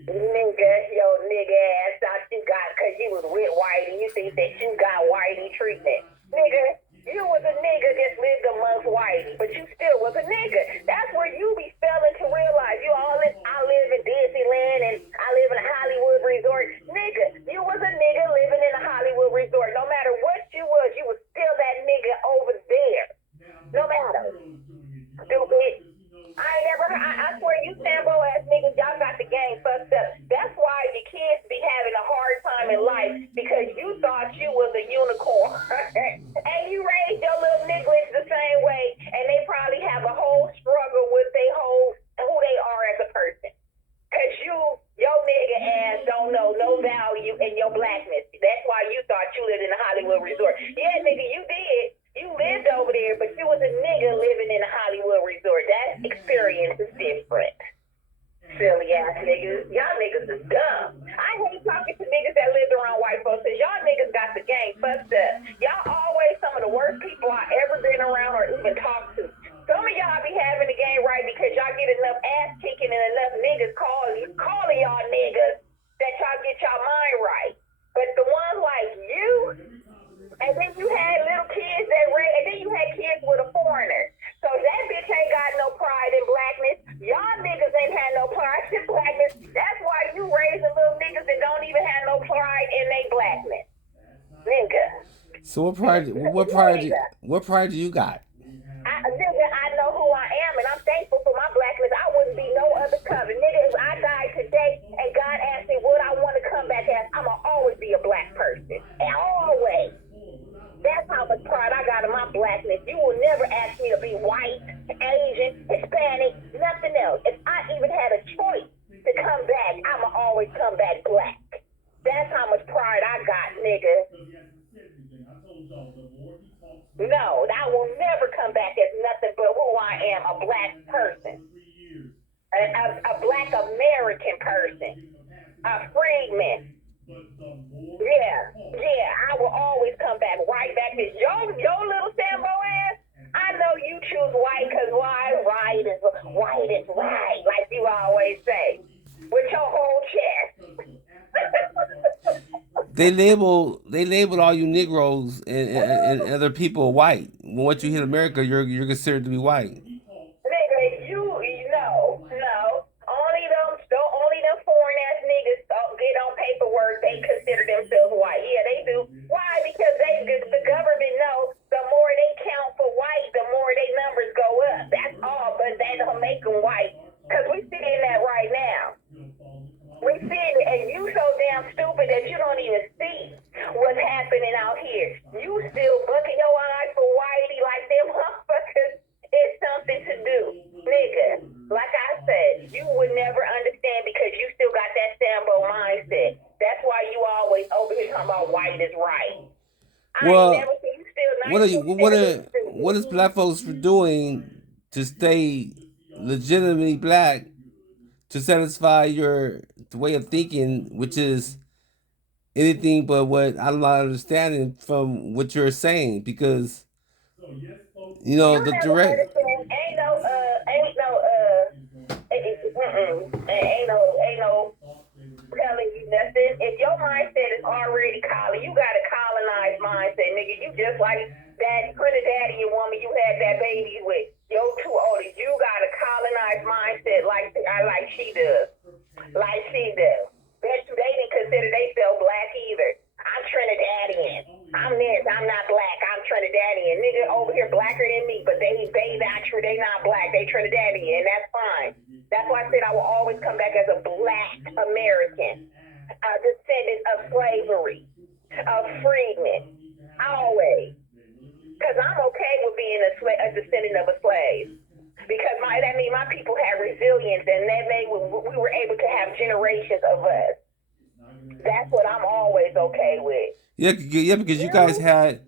Nigga, your nigga ass thought you got, because you was with Whitey, you think that you got Whitey treatment. Nigga, you was a nigga that lived amongst Whitey, but you still was a nigga. That's where you be failing to realize. I live in Disneyland and I live in a Hollywood resort. Nigga, you was a nigga living in a Hollywood resort. No matter what you was still that nigga over there. No matter. Stupid. I swear you Sambo ass niggas, y'all got the game fucked up. That's why your kids be having a hard time in life, because you thought you was a unicorn. And you raised your little niggas the same way, and they probably have a whole struggle with who they are as a person. Cause your nigga ass don't know no value in your blackness. That's why you thought you lived in a Hollywood resort. Yeah, nigga, you did. You lived over there, but you was a nigga living in a Hollywood resort. That experience is different. Silly ass niggas. Y'all niggas is dumb. I hate talking to niggas that lived around white folks, because y'all niggas got the game fucked up. Y'all always some of the worst people I ever been around or even talked to. Some of y'all be having the game right because y'all get enough ass kicking and enough niggas calling y'all niggas that y'all get y'all mind right. But the ones like you, and then you had little kids and then you had kids with a foreigner. So that bitch ain't got no pride in blackness. Y'all niggas ain't had no pride in blackness. That's why you raising little niggas that don't even have no pride in their blackness. Nigga. So what pride do you got? Nigga, I know who I am, and I'm thankful for my blackness. I wouldn't be no other color. Nigga, if I died today and God asked me what I want to come back as, I'm going to always be a black person. And always. That's how much pride I got in my blackness. You will never ask me to be white, Asian, Hispanic, nothing else. If I even had a choice to come back, I'm going to always come back black. That's how much pride I got, nigga. No, I will never come back as nothing but who I am, a black person. A black American person. A freedman. Yeah, I will always come back right back to your little Sambo ass. I know you choose white because why? White is right, like you always say. With your whole chest. They labeled all you Negroes and other people white. Once you hit America, you're considered to be white. Nigga, no. Only them foreign ass niggas get on paperwork. They consider themselves white. Yeah, they do. Why? Because the government knows the more they count for white, the more their numbers go up. That's all. But they don't make them white, because we seeing that right now. We see it, and you so damn stupid that you don't even see what's happening out here. You still bucking your eyes for whitey like them motherfuckers. It's something to do. Nigga, like I said, you would never understand because you still got that Sambo mindset. That's why you always over here talking about white is right. Well, what is black folks for doing to stay legitimately black, to satisfy your way of thinking, which is anything but what I'm not understanding from what you're saying? Because You know, You the never direct. understand. Ain't no telling you nothing. If your mindset is already you got a colonized mindset, nigga. You just like that Trinidadian woman you had that baby with. Your two oldest. You got a colonized mindset like she does. Like she does. Bet you they didn't consider themselves black either. I'm Trinidadian. I'm this. I'm not black. I'm Trinidadian. Nigga over here blacker than me, but they not black. They Trinidadian, and that's fine. That's why I said I will always come back as a black American, a descendant of slavery, of freedmen. Always. Because I'm okay with being a descendant of a slave. Because that means my people had resilience, and that made we were able to have generations of us. That's what I'm always okay with. Yeah, because you guys had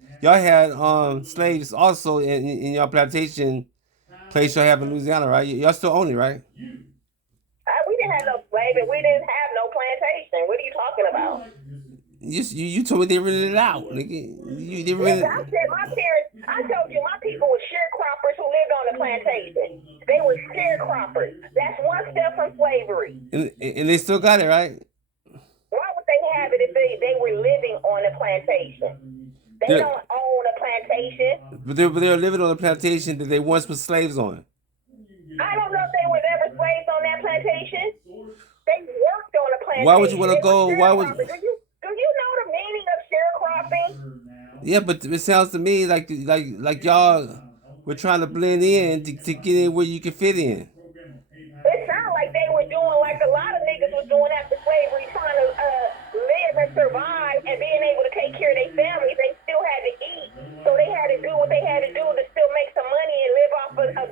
slaves also in your plantation place y'all have in Louisiana, right? Y'all still own it, right? We didn't have no slave, and we didn't have no plantation. What are you talking about? You told me they rented it out, nigga. They rented. I said I told you my people were sharecroppers who lived on the plantation. They were sharecroppers. That's one step from slavery. And they still got it, right? Why would they have it if they were living on a plantation? They don't own a plantation. But they're living on a plantation that they once were slaves on. I don't know if they were ever slaves on that plantation. They worked on a plantation. Why would you want to go? Why would? Do you know the meaning of sharecropping? Yeah, but it sounds to me like y'all were trying to blend in to get in where you can fit in. It sounded like they were doing like a lot of niggas was doing after slavery, trying to live and survive and being able to take care of their families. They still had to eat, so they had to do what they had to do to still make some money and live off of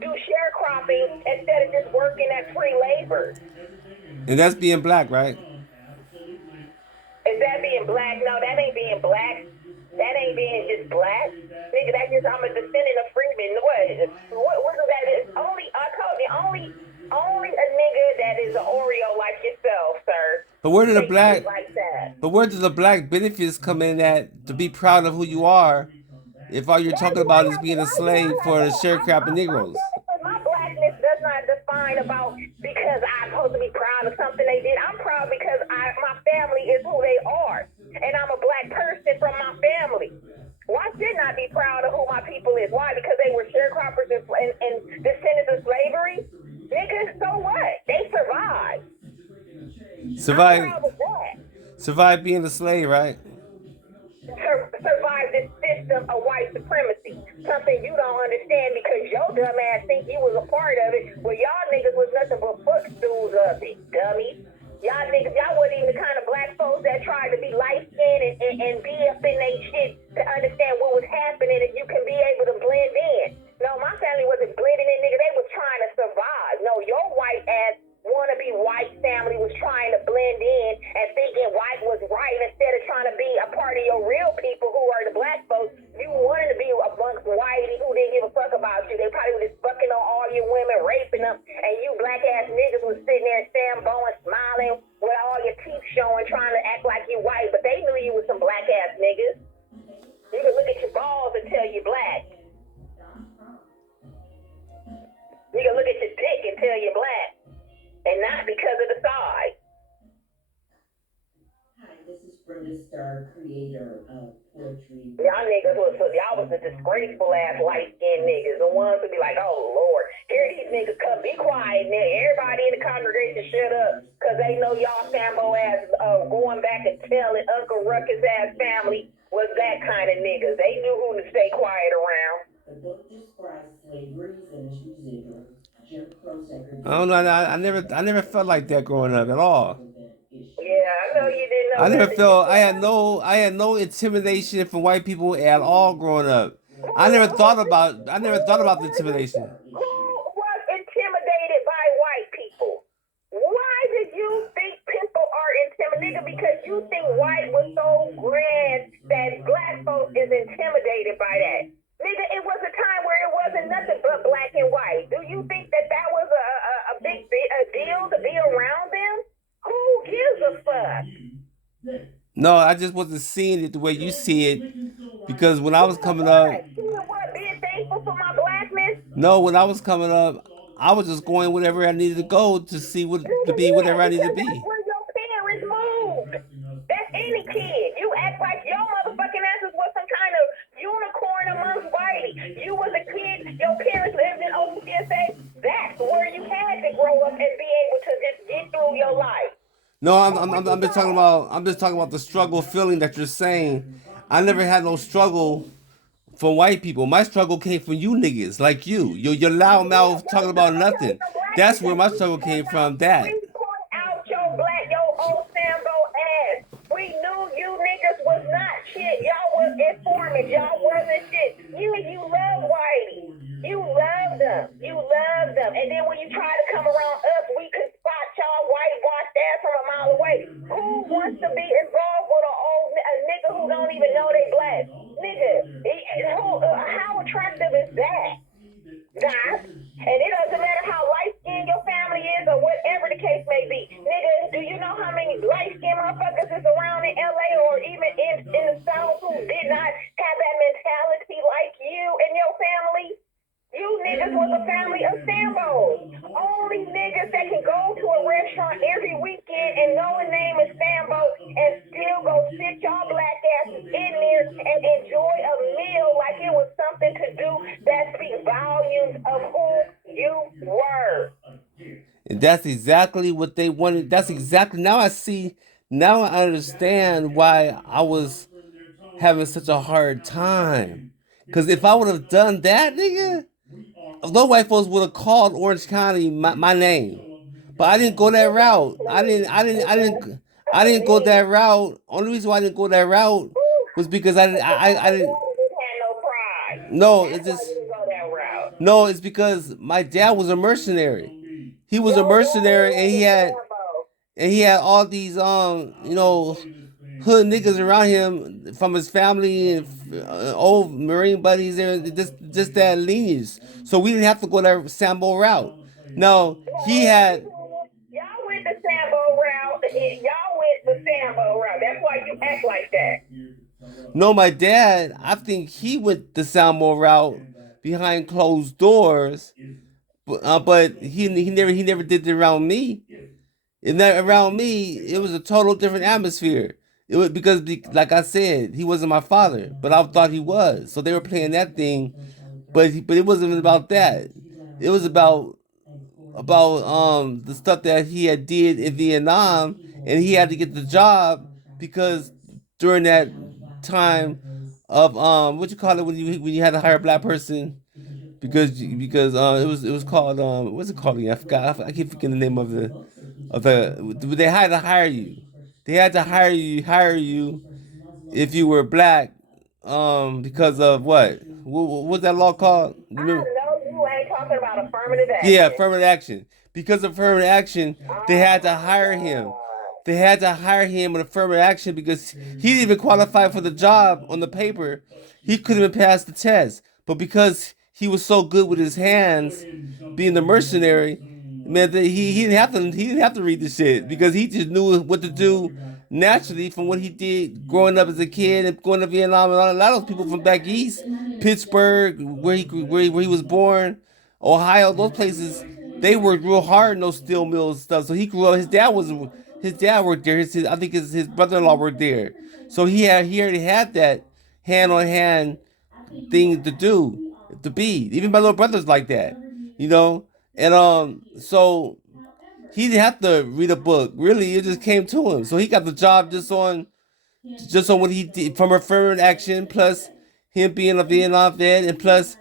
do sharecropping instead of just working as free labor. And that's being black, right? Is that being black? No, that ain't being black. That ain't being just black. Nigga, that's just I'm a descendant of freedmen. What that is? I told you, only a nigga that is an Oreo like yourself, sir. But where do the black like that? But where do the black benefits come in at to be proud of who you are if all you're talking about is being a slave for the sharecropping Negroes? My blackness does not define about because I'm supposed to be proud of something they did. I'm proud because my family is who they are. And I'm a black person from my family. Why shouldn't I be proud of who my people is? Why? Because they were sharecroppers and descendants of slavery? Nigga, so what? They survived. Survive being a slave, right? Survive this system of white supremacy. Something you don't understand because your dumb ass think you was a part of it. Well, y'all niggas was nothing but footstools of it, dummies. Y'all niggas, y'all wasn't even the kind of black folks that tried to be light-skinned and be up in they shit to understand what was happening and you can be able to blend in. No, my family wasn't blending in, nigga. They was trying to survive. No, your white ass wannabe white family was trying to blend in and thinking white was right instead of trying to be a part of your real people who are the black folks. You wanted to be amongst whitey who didn't give a fuck about you. They probably was just fucking on all your women, raping them, and you black ass niggas was sitting there stamboing, smiling with all your teeth showing, trying to act like you white, but they knew you was some black ass niggas. You can look at your balls and tell you black. You can look at your dick and tell you black. And not because of the size. Hi, this is Brenda Starr, creator of poetry. Y'all niggas y'all was the disgraceful ass light-skinned niggas. The ones who be like, oh Lord, here these niggas come, be quiet, nigga. Everybody in the congregation shut up. Cause they know y'all Sambo ass going back and telling Uncle Ruckus ass family was that kind of niggas. They knew who to stay quiet around. The book describes slavery and its residuals. I don't know. I never felt like that growing up at all. Yeah, I know you didn't know. I never felt. I had no intimidation from white people at all growing up. I never thought about the intimidation. Who was intimidated by white people? Why did you think people are intimidated? Because you think white was so grand that black folks is intimidated by that. Nigga, it was a time where it wasn't nothing but black and white. Do you think that was a big deal to be around them? Who gives a fuck? No, I just wasn't seeing it the way you see it. Because when I was coming up... Being thankful struggle for my blackness? No, when I was coming up, I was just going wherever I needed to go to see what to be Yeah, whatever I needed to because that's be. where your parents moved. That's any kid. You act like your motherfucking asses was some kind of unicorn amongst whitey. You was a kid, your parents lived in OCSA. That's where you had to grow up and be able to just get through your life. No, I'm just talking about the struggle feeling that you're saying. I never had no struggle from white people. My struggle came from you niggas, like you. Your loud mouth talking about nothing. That's where my struggle came from. That. We point out your old Sambo ass. We knew you niggas was not shit. Y'all was informants. Y'all wasn't shit. You love whitey. You love them. You love them. And then when you try to come around us, we could spot y'all whitewashed ass from a mile away. Who wants to be involved with a nigga who don't even know they black? Nigga, how attractive is that? Guys, and it doesn't matter how light-skinned your family is or whatever the case may be. Nigga, do you know how many light-skinned motherfuckers is around in LA or even in the South who did not have that mentality like you and your family? You niggas was a family of Sambos. Only niggas that can go to a restaurant every weekend and know a name is Sambo and still go sit y'all black asses in there and enjoy a meal like it was something to do that speaks volumes of who you were. And that's exactly what they wanted. That's exactly now I understand why I was having such a hard time. Cause if I would have done that, nigga, no white folks would have called Orange County my name. But I didn't go that route. I didn't go that route. Only reason why I didn't go that route was because I didn't. No, it's just no. It's because my dad was a mercenary. He was a mercenary, and he had all these hood niggas around him from his family and old Marine buddies there. Just that lineage. So we didn't have to go that Sambo route. No, he had. Y'all went the Sambo route. Y'all went the Sambo route. That's why you act like that. No, my dad, I think he went the Sambo route behind closed doors, but he never did it around me. And that around me, it was a total different atmosphere. It was because, like I said, he wasn't my father, but I thought he was. So they were playing that thing, but it wasn't about that. It was about the stuff that he had did in Vietnam, and he had to get the job because during that time of what you call it when you had to hire a black person because it was called what's it called again? I forgot. I keep forgetting the name of the they had to hire you. They had to hire you if you were black because of what was that law called? I know you ain't talking about affirmative action. Yeah, affirmative action. Because of affirmative action, they had to hire him. They had to hire him with affirmative action because he didn't even qualify for the job on the paper. He couldn't even pass the test. But because he was so good with his hands, being the mercenary, man, he didn't have to read the shit because he just knew what to do naturally from what he did growing up as a kid and going to Vietnam. And a lot of those people from back east, Pittsburgh, where he was born, Ohio, those places, they worked real hard in those steel mills and stuff. So he grew up. His dad worked there. I think his brother-in-law worked there. So he already had that hand-on-hand thing to be. Even my little brother's like that, you know. And so he didn't have to read a book. Really, it just came to him. So he got the job just on what he did from affirmative action, plus him being a Vietnam vet, and plus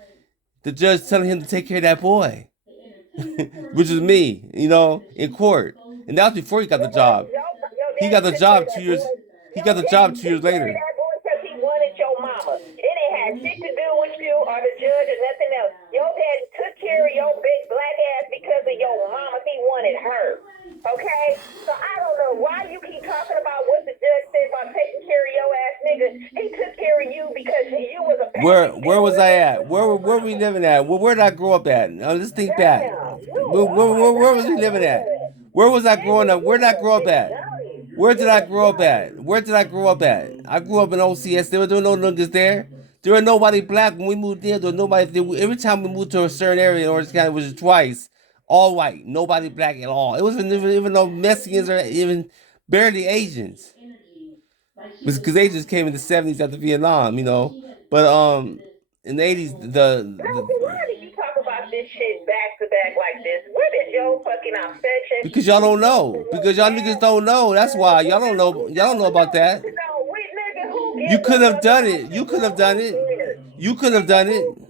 the judge telling him to take care of that boy, which is me, you know, in court. And that was before he got the job. He got the job 2 years. He got the job 2 years later. Because he wanted your mama. It ain't had shit to do with you or the judge or nothing else. Your daddy took care of your big black ass because of your mama. He wanted her. Okay? So I don't know why you keep talking about what the judge said about taking care of your ass nigga. He took care of you because you was a Where was I at? Where were we living at? Where did I grow up at? Now let's think back. Where was we living at? Where was I growing up? Where did I grow up at? Where did I grow up at? Where did I grow up at? I grew up in OCS. There were no niggas there. There were nobody black when we moved in. There was nobody. Every time we moved to a certain area in Orange County, which was twice, all white, nobody black at all. It wasn't even no Mexicans or even barely Asians, because Asians came in the '70s after Vietnam, But in the '80s, Why did you talk about this shit back to back like this? What is your fucking obsession? because y'all don't know, because y'all niggas don't know. That's why y'all don't know. Y'all don't know about that. No, we nigga, who You gives could a have fuck done about it. You you? could have done it. cares? You could have done it. Who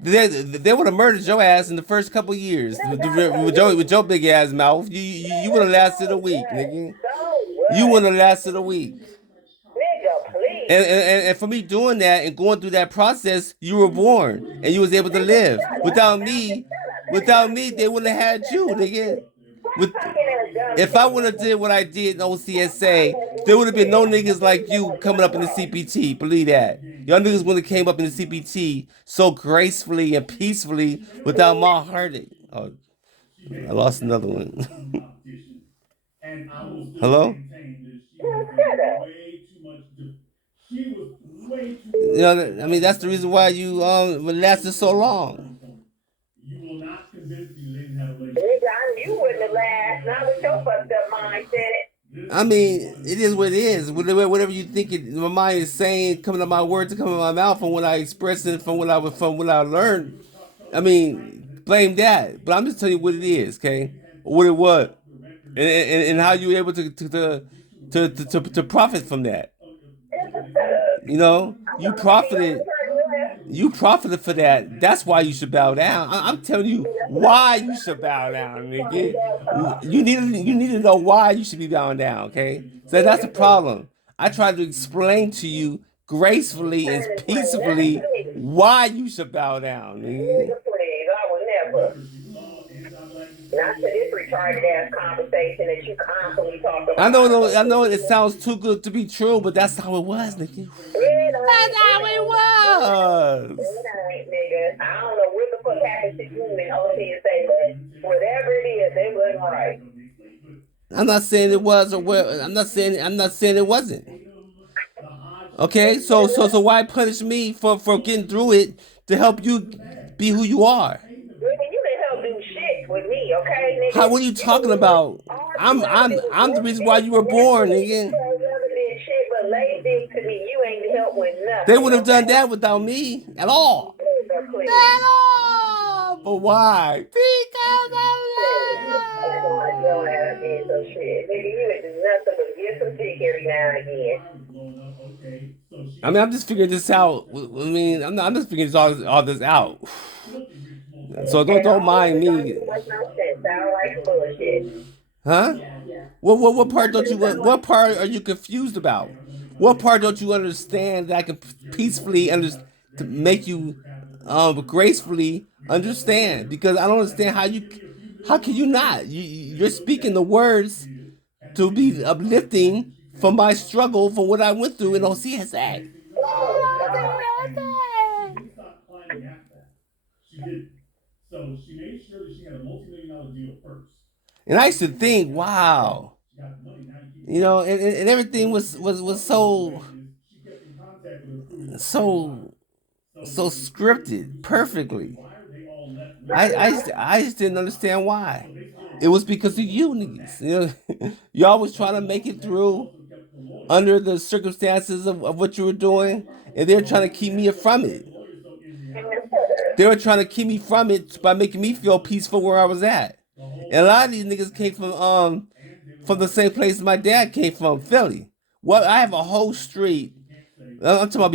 cares? They would have murdered your ass in the first couple years with your big ass mouth. You would have lasted a week, nigga. So You what? would have lasted a week. Nigga, please. And for me doing that and going through that process, you were born and you was able to live. Without me, they wouldn't have had you, nigga. With If I would have did what I did in OCSA, there would have been no niggas like you coming up in the CPT. Believe that. Y'all niggas would have came up in the CPT so gracefully and peacefully without my heart. Oh, I lost another one. And I will still Hello? maintain that she was way too much. She was way too. I mean, that's the reason why you lasted so long. You will not convince me they didn't have a relationship. Nigga, I knew wouldn't have lasted. Not with your fucked up mindset. I mean, it is what it is. Whatever you think my mind is saying, coming out my words, coming out my mouth, from what I expressed it, from what I learned. I mean, blame that. But I'm just telling you what it is, okay? What it was, and how you were able to profit from that. You profited. You profited for that. That's why you should bow down. I'm telling you why you should bow down, nigga. You need to know why you should be bowing down, okay? So that's the problem. I tried to explain to you gracefully and peacefully why you should bow down, nigga. Please, I would never. Not to this retarded ass conversation that you constantly talk about. I know it sounds too good to be true, but that's how it was, nigga. That's how it was. Nigga. I don't know what the fuck happened to you in OCSA, but whatever it is, it wasn't right. I'm not saying it was or well. I'm not saying it wasn't. Okay, so why punish me for getting through it to help you be who you are? Nigga, you didn't help do shit with me, okay, nigga? How? What are you talking about? I'm the reason why you were born, nigga. But lay dick to me, you ain't help with nothing. They would have done that without me at all. At all. But why? Because of love. I mean, I'm just figuring this out. I mean, I'm just figuring all this out. So don't mind me. Huh? What part don't you? What part are you confused about? What part don't you understand that I can peacefully to make you gracefully understand? Because I don't understand how can you not? You're speaking the words to be uplifting from my struggle, from what I went through in OCSA. So she made sure that she had a multi-million-dollar deal first. And I used to think, wow, and everything was so scripted perfectly. I just didn't understand why. It was because of you niggas. Y'all was trying to make it through under the circumstances of what you were doing, and they're trying to keep me from it. They were trying to keep me from it by making me feel peaceful where I was at. And a lot of these niggas came from the same place my dad came from, Philly. Well, I have a whole street. I'm talking about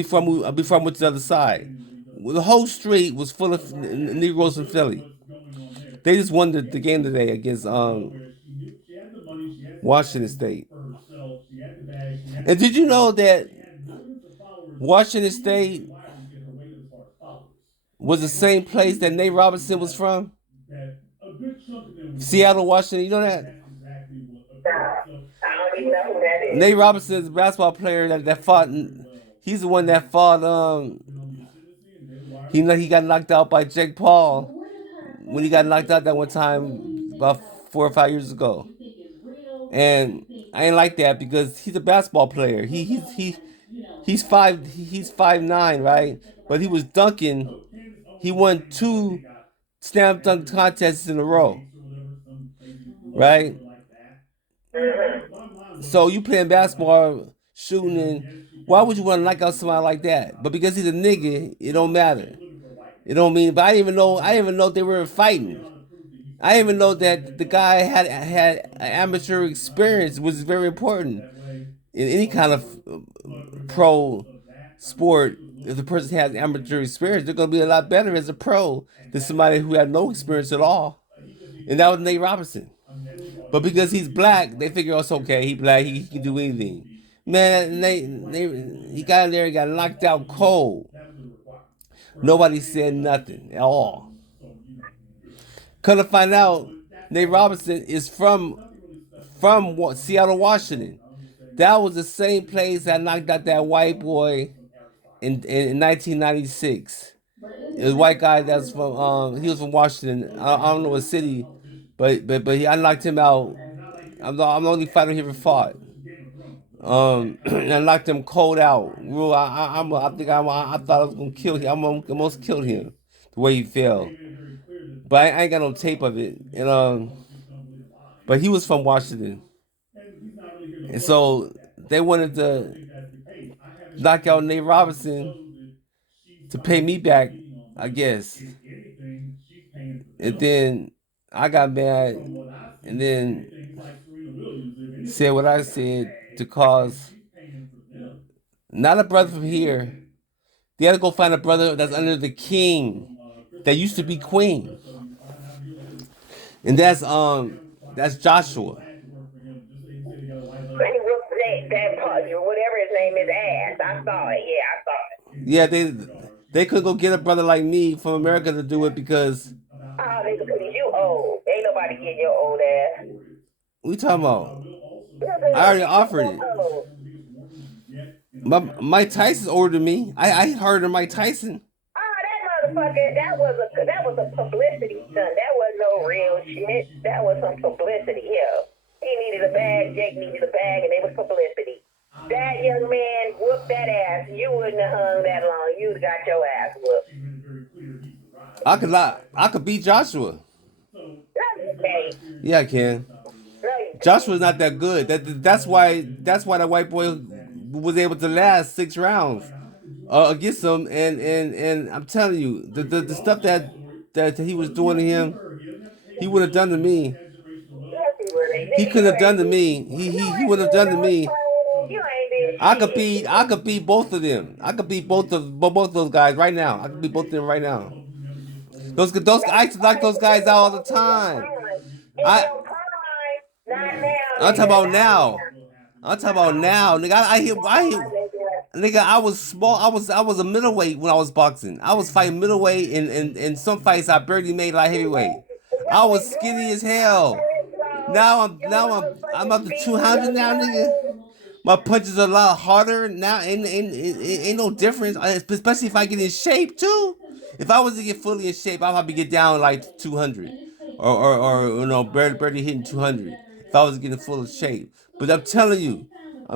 before I went to the other side. The whole street was full of Negroes from Philly. They just won the game today against Washington State. And did you know that Washington State was the same place that Nate Robinson was from? Seattle, Washington. You know that? I don't even know who that is. Nate Robinson is a basketball player that fought. He's the one that fought. He got knocked out by Jake Paul when he got knocked out that one time about 4 or 5 years ago. And I ain't like that because he's a basketball player. He He's 5'9", right? But he was dunking. He won 2 slam dunk contests in a row, right? So you playing basketball, shooting, and why would you want to knock out somebody like that? But because he's a nigga, it don't matter. It don't mean. But I didn't even know. I didn't even know they were fighting. I didn't even know that the guy had amateur experience, which is very important in any kind of pro sport. If the person has amateur experience, they're gonna be a lot better as a pro than somebody who had no experience at all. And that was Nate Robinson. But because he's black, they figure, oh, it's okay. He black. He can do anything. Man, he got in there and got knocked out cold. Nobody said nothing at all. Come to find out, Nate Robinson is from Seattle, Washington. That was the same place that knocked out that white boy in 1996. It was a white guy that's from he was from Washington. I don't know what city, but I knocked him out. I'm the only fighter he ever fought. And I knocked him cold out. I thought I was gonna kill him. I almost killed him the way he fell. But I ain't got no tape of it. And but he was from Washington, and so they wanted to knock out Nate Robinson to pay me back, I guess. And then I got mad, and then said what I said to cause not a brother from here. They had to go find a brother that's under the king that used to be queen, and that's Joshua. He whooped that part, whatever his name is, ass. I saw it. Yeah, I saw it. Yeah, they could go get a brother like me from America to do it because. Oh, they because you old. Ain't nobody getting your old ass. What you talking about? I already offered it. Mike Tyson's older than me. I hit harder than Mike Tyson. Oh, that motherfucker, that was a publicity stunt. That wasn't no real shit. That was some publicity. Yeah. He needed a bag, Jake needed a bag, and it was publicity. That young man whooped that ass. You wouldn't have hung that long. You'd got your ass whooped. I could beat Joshua. Okay. Yeah, I can. Joshua's not that good. That's why that white boy was able to last 6 rounds against him. And I'm telling you, the stuff that he was doing to him, he would have done to me. He couldn't have done to me. He would have done to me. I could beat both of them. I could beat both those guys right now. I could beat both of them right now. Those I used to knock those guys out all the time. I'm talking about now. I'm talking about now, nigga. Nigga, I was small. I was a middleweight when I was boxing. I was fighting middleweight, and in some fights I barely made light heavyweight. I was skinny as hell. Now I'm up to 200 now, nigga. My punches are a lot harder now. Ain't no difference, especially if I get in shape too. If I was to get fully in shape, I'd probably get down like 200, or you know, barely hitting 200. If I was getting full of shape, but I'm telling you, I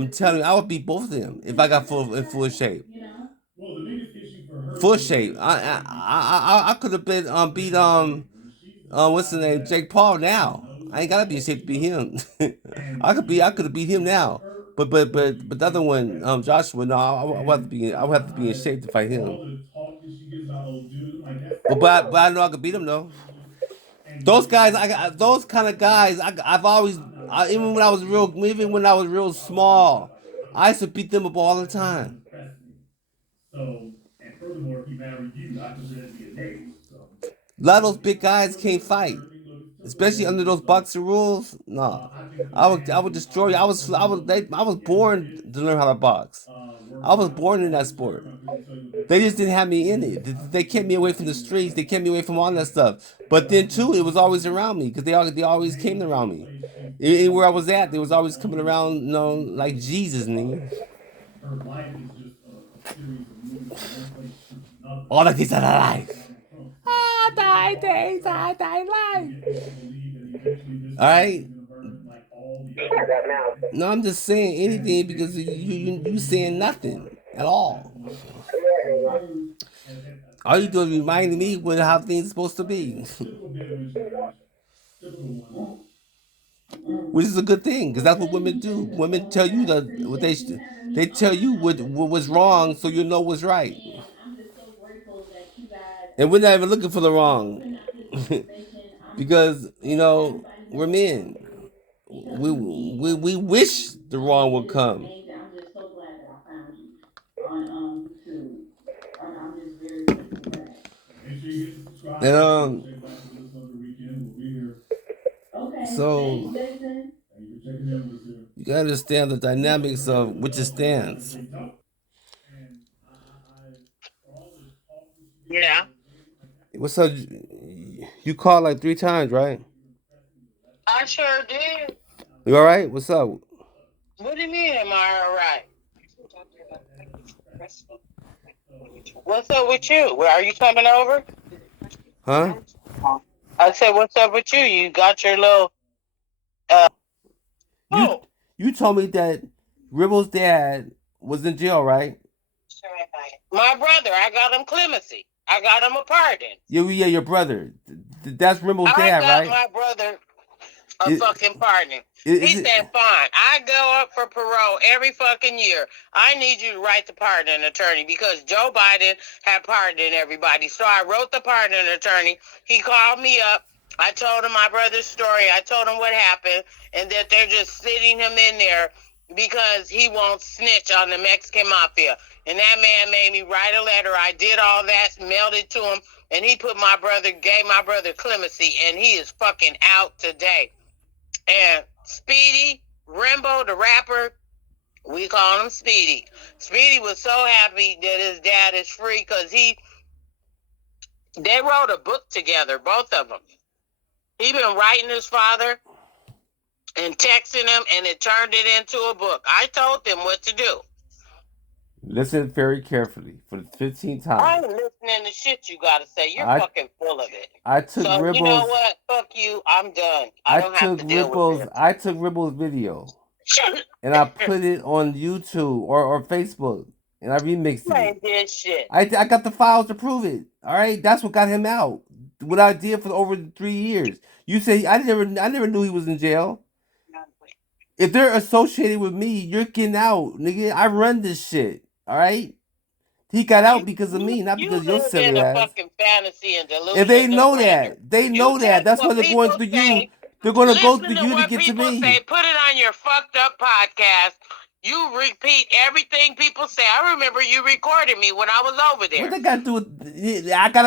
would beat both of them if I got full shape. Full shape. I could have been beat what's the name, Jake Paul now. I ain't gotta be in shape to beat him. I could have beat him now. But the other one, Joshua, no, I would have to be in shape to fight him. But I know I could beat him though. Those guys, those kind of guys, I've always, even when I was real small, I used to beat them up all the time. So, and furthermore, if he married you, I consider that to be a name. A lot of those big guys can't fight, especially under those boxing rules. No, I would destroy you. I was born to learn how to box. I was born in that sport. They just didn't have me in it. They kept me away from the streets. They kept me away from all that stuff. But then too, it was always around me because they always came around me. Where I was at, they was always coming around, you know, like Jesus, nigga. Her life is just a series of moves from one place to another. All the things of life. I die life. All right. No, I'm just saying anything because you saying nothing. at all. All you do is remind me when how things are supposed to be, which is a good thing because that's what women do. Women tell you what they tell you what was wrong, so you know what's right. And I'm just so grateful that you guys And we're not even looking for the putting wrong, out this information. I'm because everybody we're knows men. because We wish the wrong would come. amazing. I'm just so glad that I found you on YouTube. I'm just very grateful for that. Make sure you get subscribed. And Check back with us on the weekend. We'll be here. Okay. so Thanks, Jason. Thank you for checking in with us here. you gotta understand the dynamics of which it stands. And I for all this talk that you get, Yeah, What's up? You called like 3 times, right? I sure did. You all right? What's up? What do you mean, am I all right? What's up with you? Well, are you coming over? Huh? I said, what's up with you? You got your little. You Oh, you told me that Ribble's dad was in jail, right? my brother, I got him clemency. I got him a pardon. Yeah, your brother. That's Ribble's I dad, got right? my brother a Is, fucking pardon. is He it? said, fine. I go up for parole every fucking year. I need you to write the pardon attorney because Joe Biden had pardoned everybody. So I wrote the pardon attorney. He called me up. I told him my brother's story. I told him what happened and that they're just sitting him in there because he won't snitch on the Mexican mafia. And that man made me write a letter. I did all that, mailed it to him, and he gave my brother clemency, and he is fucking out today. And Speedy, Rimbo, the rapper, we call him Speedy. Speedy was so happy that his dad is free because they wrote a book together, both of them. He been writing his father and texting him, and it turned it into a book. I told them what to do. Listen very carefully for the 15th I time. ain't listening to shit you gotta say. You're I fucking full of it. I took So you know Ribble's what? Fuck you. I'm done. I don't have to deal with this. I took Ribble's video and I put it on YouTube or Facebook and I remixed You it. ain't did shit. I got the files to prove it. All right, that's what got him out. What I did for over 3 years. You say I never knew he was in jail. If they're associated with me, you're getting out, nigga. I run this shit. All right. He got out because of me, not You because of your live in silly a ass. fucking fantasy and delusion And they and know grandeur. that. They You know that. take That's why what they're going people through you. say, They're going to go listen through to you to what get to people me. say, put it on your fucked up podcast. You repeat everything people say. I remember you recorded me when I was over there. What they got to do with? I got